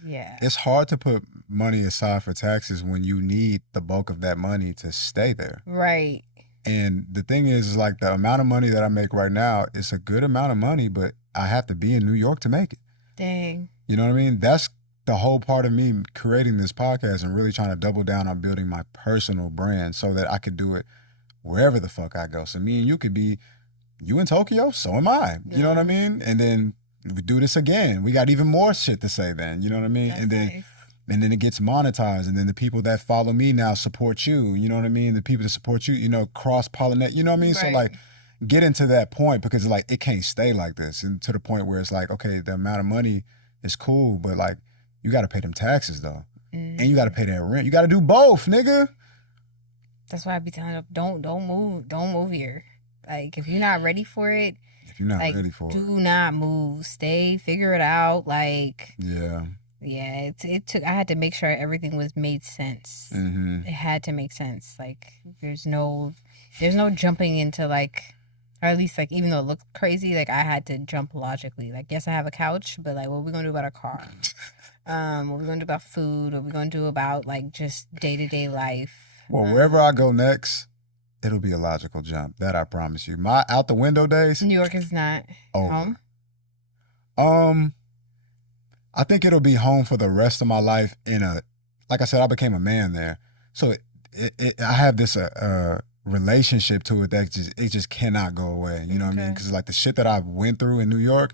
Yeah. It's hard to put money aside for taxes when you need the bulk of that money to stay there. Right. And the thing is, like, the amount of money that I make right now is a good amount of money, but I have to be in New York to make it. Dang. You know what I mean? That's the whole part of me creating this podcast and really trying to double down on building my personal brand so that I could do it wherever the fuck I go. So me and you could be, you in Tokyo, so am I. You know what I mean? And then we do this again. We got even more shit to say then. You know what I mean? That's and then nice. And then it gets monetized, and then the people that follow me now support you. You know what I mean? The people that support you, cross-pollinate. You know what I mean? Right. So, like, getting to that point because like it can't stay like this, and to the point where it's like, okay, the amount of money is cool, but like you got to pay them taxes though, and you got to pay that rent. You got to do both, nigga. That's why I be telling them, don't move here. Like if you're not ready for it, do not move. Stay, figure it out. Like yeah, it took. I had to make sure everything made sense. It had to make sense. Like there's no jumping into like, or at least like even though it looked crazy, like I had to jump logically. Like yes, I have a couch, but like what are we gonna do about our car? What are we gonna do about food? What are we gonna do about like just day-to-day life? Well, wherever I go next, it'll be a logical jump. That I promise you. My out the window days. New York is not home. I think it'll be home for the rest of my life. Like I said, I became a man there, so I have this relationship to it that just cannot go away. You know what I mean? Because like the shit that I went through in New York,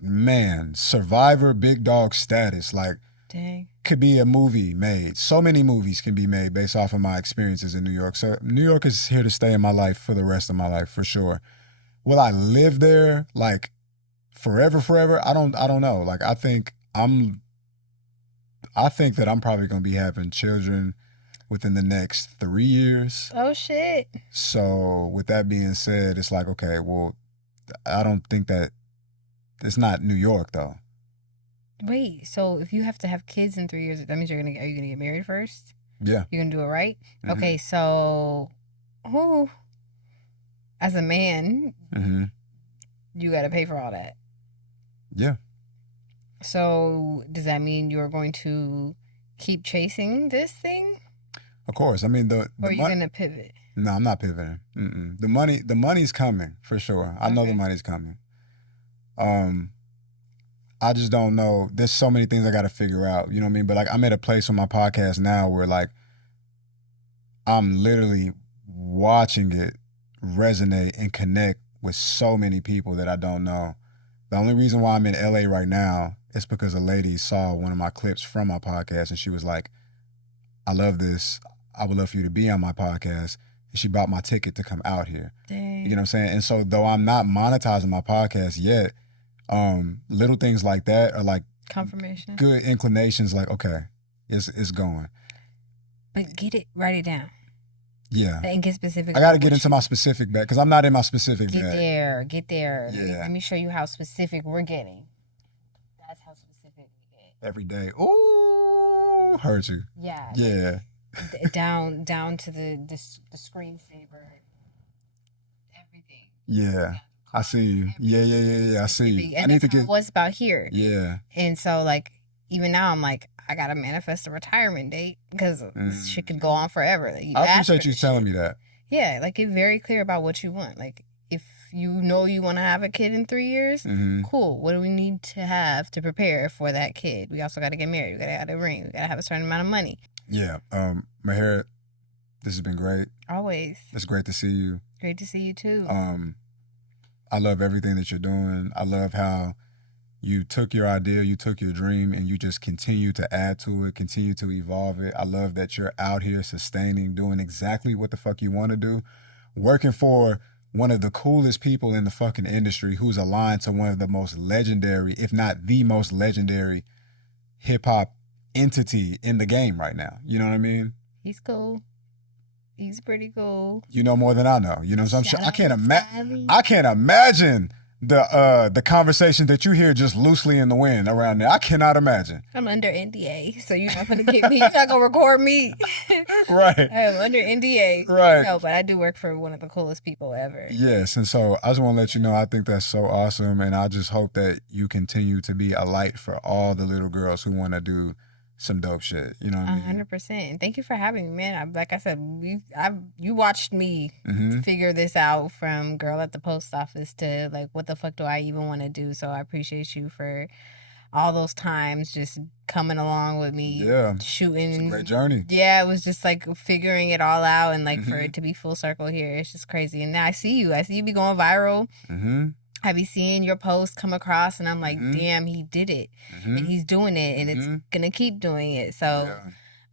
man, survivor, big dog status, like. Dang. Could be a movie made. So many movies can be made based off of my experiences in New York. So New York is here to stay in my life for the rest of my life, for sure. Will I live there like forever? I don't know. Like I think that I'm probably gonna be having children within the next 3 years. Oh shit. So with that being said, it's like, okay, well, I don't think that it's not New York though. Wait, so if you have to have kids in 3 years, that means are you gonna get married first? Yeah. You're gonna do it right? Mm-hmm. Okay, so who as a man, you gotta pay for all that. Yeah. So does that mean you're going to keep chasing this thing? Of course. I mean or are you gonna pivot? No, I'm not pivoting. The money's coming for sure. I know the money's coming. I just don't know. There's so many things I got to figure out. You know what I mean? But like I'm at a place on my podcast now where like I'm literally watching it resonate and connect with so many people that I don't know. The only reason why I'm in LA right now is because a lady saw one of my clips from my podcast and she was like, I love this. I would love for you to be on my podcast. And she bought my ticket to come out here. Dang. You know what I'm saying? And so though I'm not monetizing my podcast yet, little things like that are like confirmation, good inclinations. Like, okay, it's going. But write it down. Yeah, and get specific. I got to get into my specific bag because I'm not in my specific bag. Get there. Yeah. Let me show you how specific we're getting. That's how specific we get. Every day. Ooh, hurt you. Yeah. Yeah. down to the screensaver. Everything. Yeah. I see you. Yeah. I see you. And I need to get what's about here. Yeah. And so like even now I'm like I gotta manifest a retirement date because shit could go on forever. Like, I appreciate you telling me that. Yeah, like get very clear about what you want. Like if you know you want to have a kid in 3 years, cool. What do we need to have to prepare for that kid? We also got to get married. We got to have a ring. We got to have a certain amount of money. Yeah. Maher, this has been great. Always. It's great to see you. Great to see you too. I love everything that you're doing. I love how you took your idea, you took your dream, and you just continue to add to it, continue to evolve it. I love that you're out here sustaining, doing exactly what the fuck you want to do, working for one of the coolest people in the fucking industry who's aligned to one of the most legendary, if not the most legendary hip-hop entity in the game right now. You know what I mean? He's cool. He's pretty cool. You know more than I know. You know what I'm saying? I can't imagine the conversation that you hear just loosely in the wind around there. I cannot imagine. I'm under NDA, so you're not gonna get me. You're not gonna record me. Right. I'm under NDA. Right. No, but I do work for one of the coolest people ever. Yes, and so I just want to let you know I think that's so awesome, and I just hope that you continue to be a light for all the little girls who want to do some dope shit. You know what I mean? 100%. Thank you for having me, man. Like I said, you watched me figure this out from girl at the post office to like, what the fuck do I even want to do? So I appreciate you for all those times just coming along with me. Yeah. Shooting. It's a great journey. Yeah, it was just like figuring it all out and like for it to be full circle here, it's just crazy. And now I see you be going viral. I be seeing your posts come across and I'm like, damn, he did it. And he's doing it and it's gonna keep doing it. So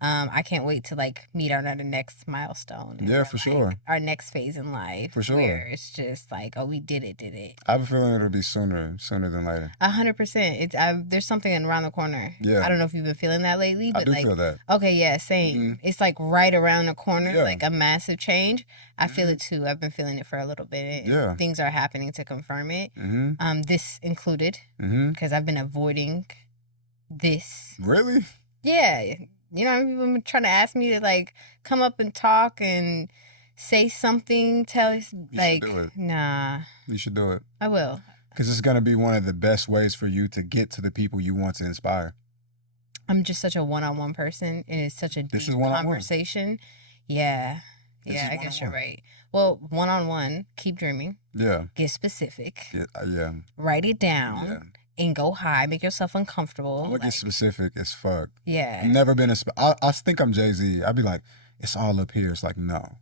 I can't wait to like meet our next milestone. Yeah, for sure. Our next phase in life. For sure. Where it's just like, oh, we did it. I have a feeling it'll be sooner than later. 100%. There's something around the corner. Yeah. I don't know if you've been feeling that lately, but I do like, feel that. Okay, yeah, same. Mm-hmm. It's like right around the corner, like a massive change. I feel it too. I've been feeling it for a little bit. Yeah. Things are happening to confirm it. Mm-hmm. This included, because I've been avoiding this. Really? Yeah. You know, people have been trying to ask me to like come up and talk and say something. You like, should do it. Nah. You should do it. I will. Because it's going to be one of the best ways for you to get to the people you want to inspire. I'm just such a one-on-one person, and it's such a deep conversation. Yeah. Yeah, I guess you're right. Well, one-on-one, keep dreaming. Yeah. Get specific. Yeah. Write it down. Yeah. And go high. Make yourself uncomfortable. I'm going to get specific as fuck. Yeah. Never been I think I'm Jay-Z. I'd be like, it's all up here. It's like, no.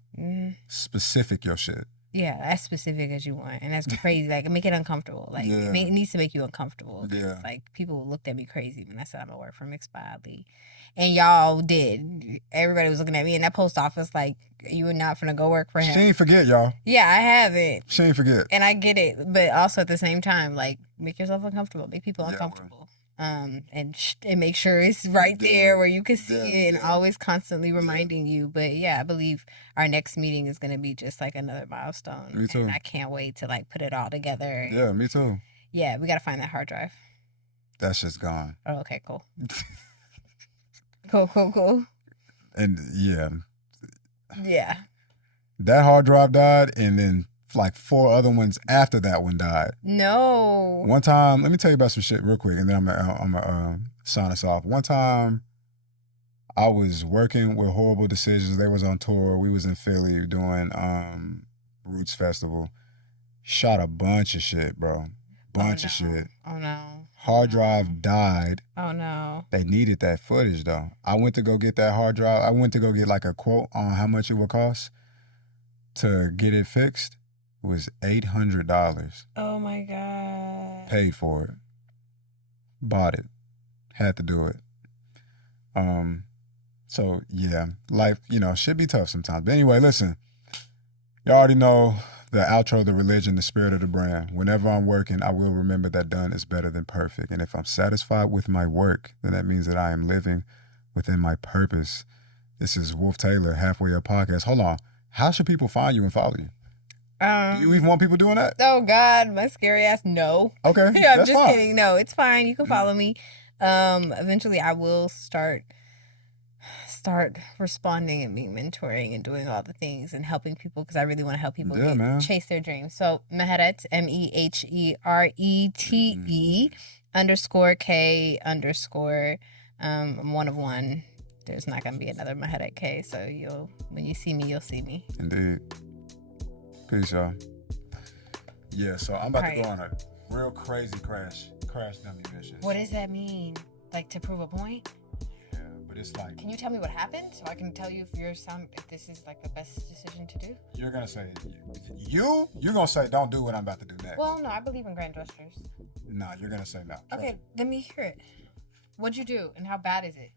Specific your shit. Yeah, as specific as you want. And that's crazy. Like, make it uncomfortable. Like, it needs to make you uncomfortable. Yeah. Like, people looked at me crazy when I said I'm going to work for Mixed by Ali. And y'all did. Everybody was looking at me in that post office like, you were not finna go work for him. She ain't forget, y'all. Yeah, I haven't. She ain't forget. And I get it. But also at the same time, like, make yourself uncomfortable. Make people uncomfortable. And make sure it's right there where you can see it and always constantly reminding you. But yeah, I believe our next meeting is going to be just like another milestone. Me too. And I can't wait to like put it all together. Yeah, me too. Yeah, we got to find that hard drive. That shit's gone. Oh, okay, cool. Cool. And yeah. Yeah. That hard drive died, and then like 4 other ones after that one died. No. One time, let me tell you about some shit real quick, and then I'm gonna sign us off. One time, I was working with Horrible Decisions. They was on tour. We was in Philly doing Roots Festival. Shot a bunch of shit, bro. Bunch of shit. Oh no. Hard drive died. Oh no. They needed that footage though. I went to go get that hard drive. I went to go get like a quote on how much it would cost to get it fixed. It was $800. Oh my God. Paid for it. Bought it. Had to do it. So yeah, life, should be tough sometimes. But anyway, listen. You already know the outro, the religion, the spirit of the brand. Whenever I'm working, I will remember that done is better than perfect. And if I'm satisfied with my work, then that means that I am living within my purpose. This is Wolf Taylor, Halfway Up Podcast. Hold on. How should people find you and follow you? Do you even want people doing that? Oh God, my scary ass no. Okay. I'm just fine. Kidding. No, it's fine. You can follow me. Eventually I will start responding and being mentoring and doing all the things and helping people because I really want to help people chase their dreams. So Meheret, MEHERETE _K_ I'm one of one. There's not gonna be another Meheret K. So when you see me, you'll see me. Indeed. Peace, y'all. Yeah, so I'm about to go on a real crazy crash dummy mission. What does that mean? Like to prove a point? Yeah, but it's like. Can you tell me what happened so I can tell you if this is like the best decision to do? You're gonna say you're gonna say don't do what I'm about to do next. Well, no, I believe in grand gestures. No, you're gonna say no. Okay, let me hear it. What'd you do and how bad is it?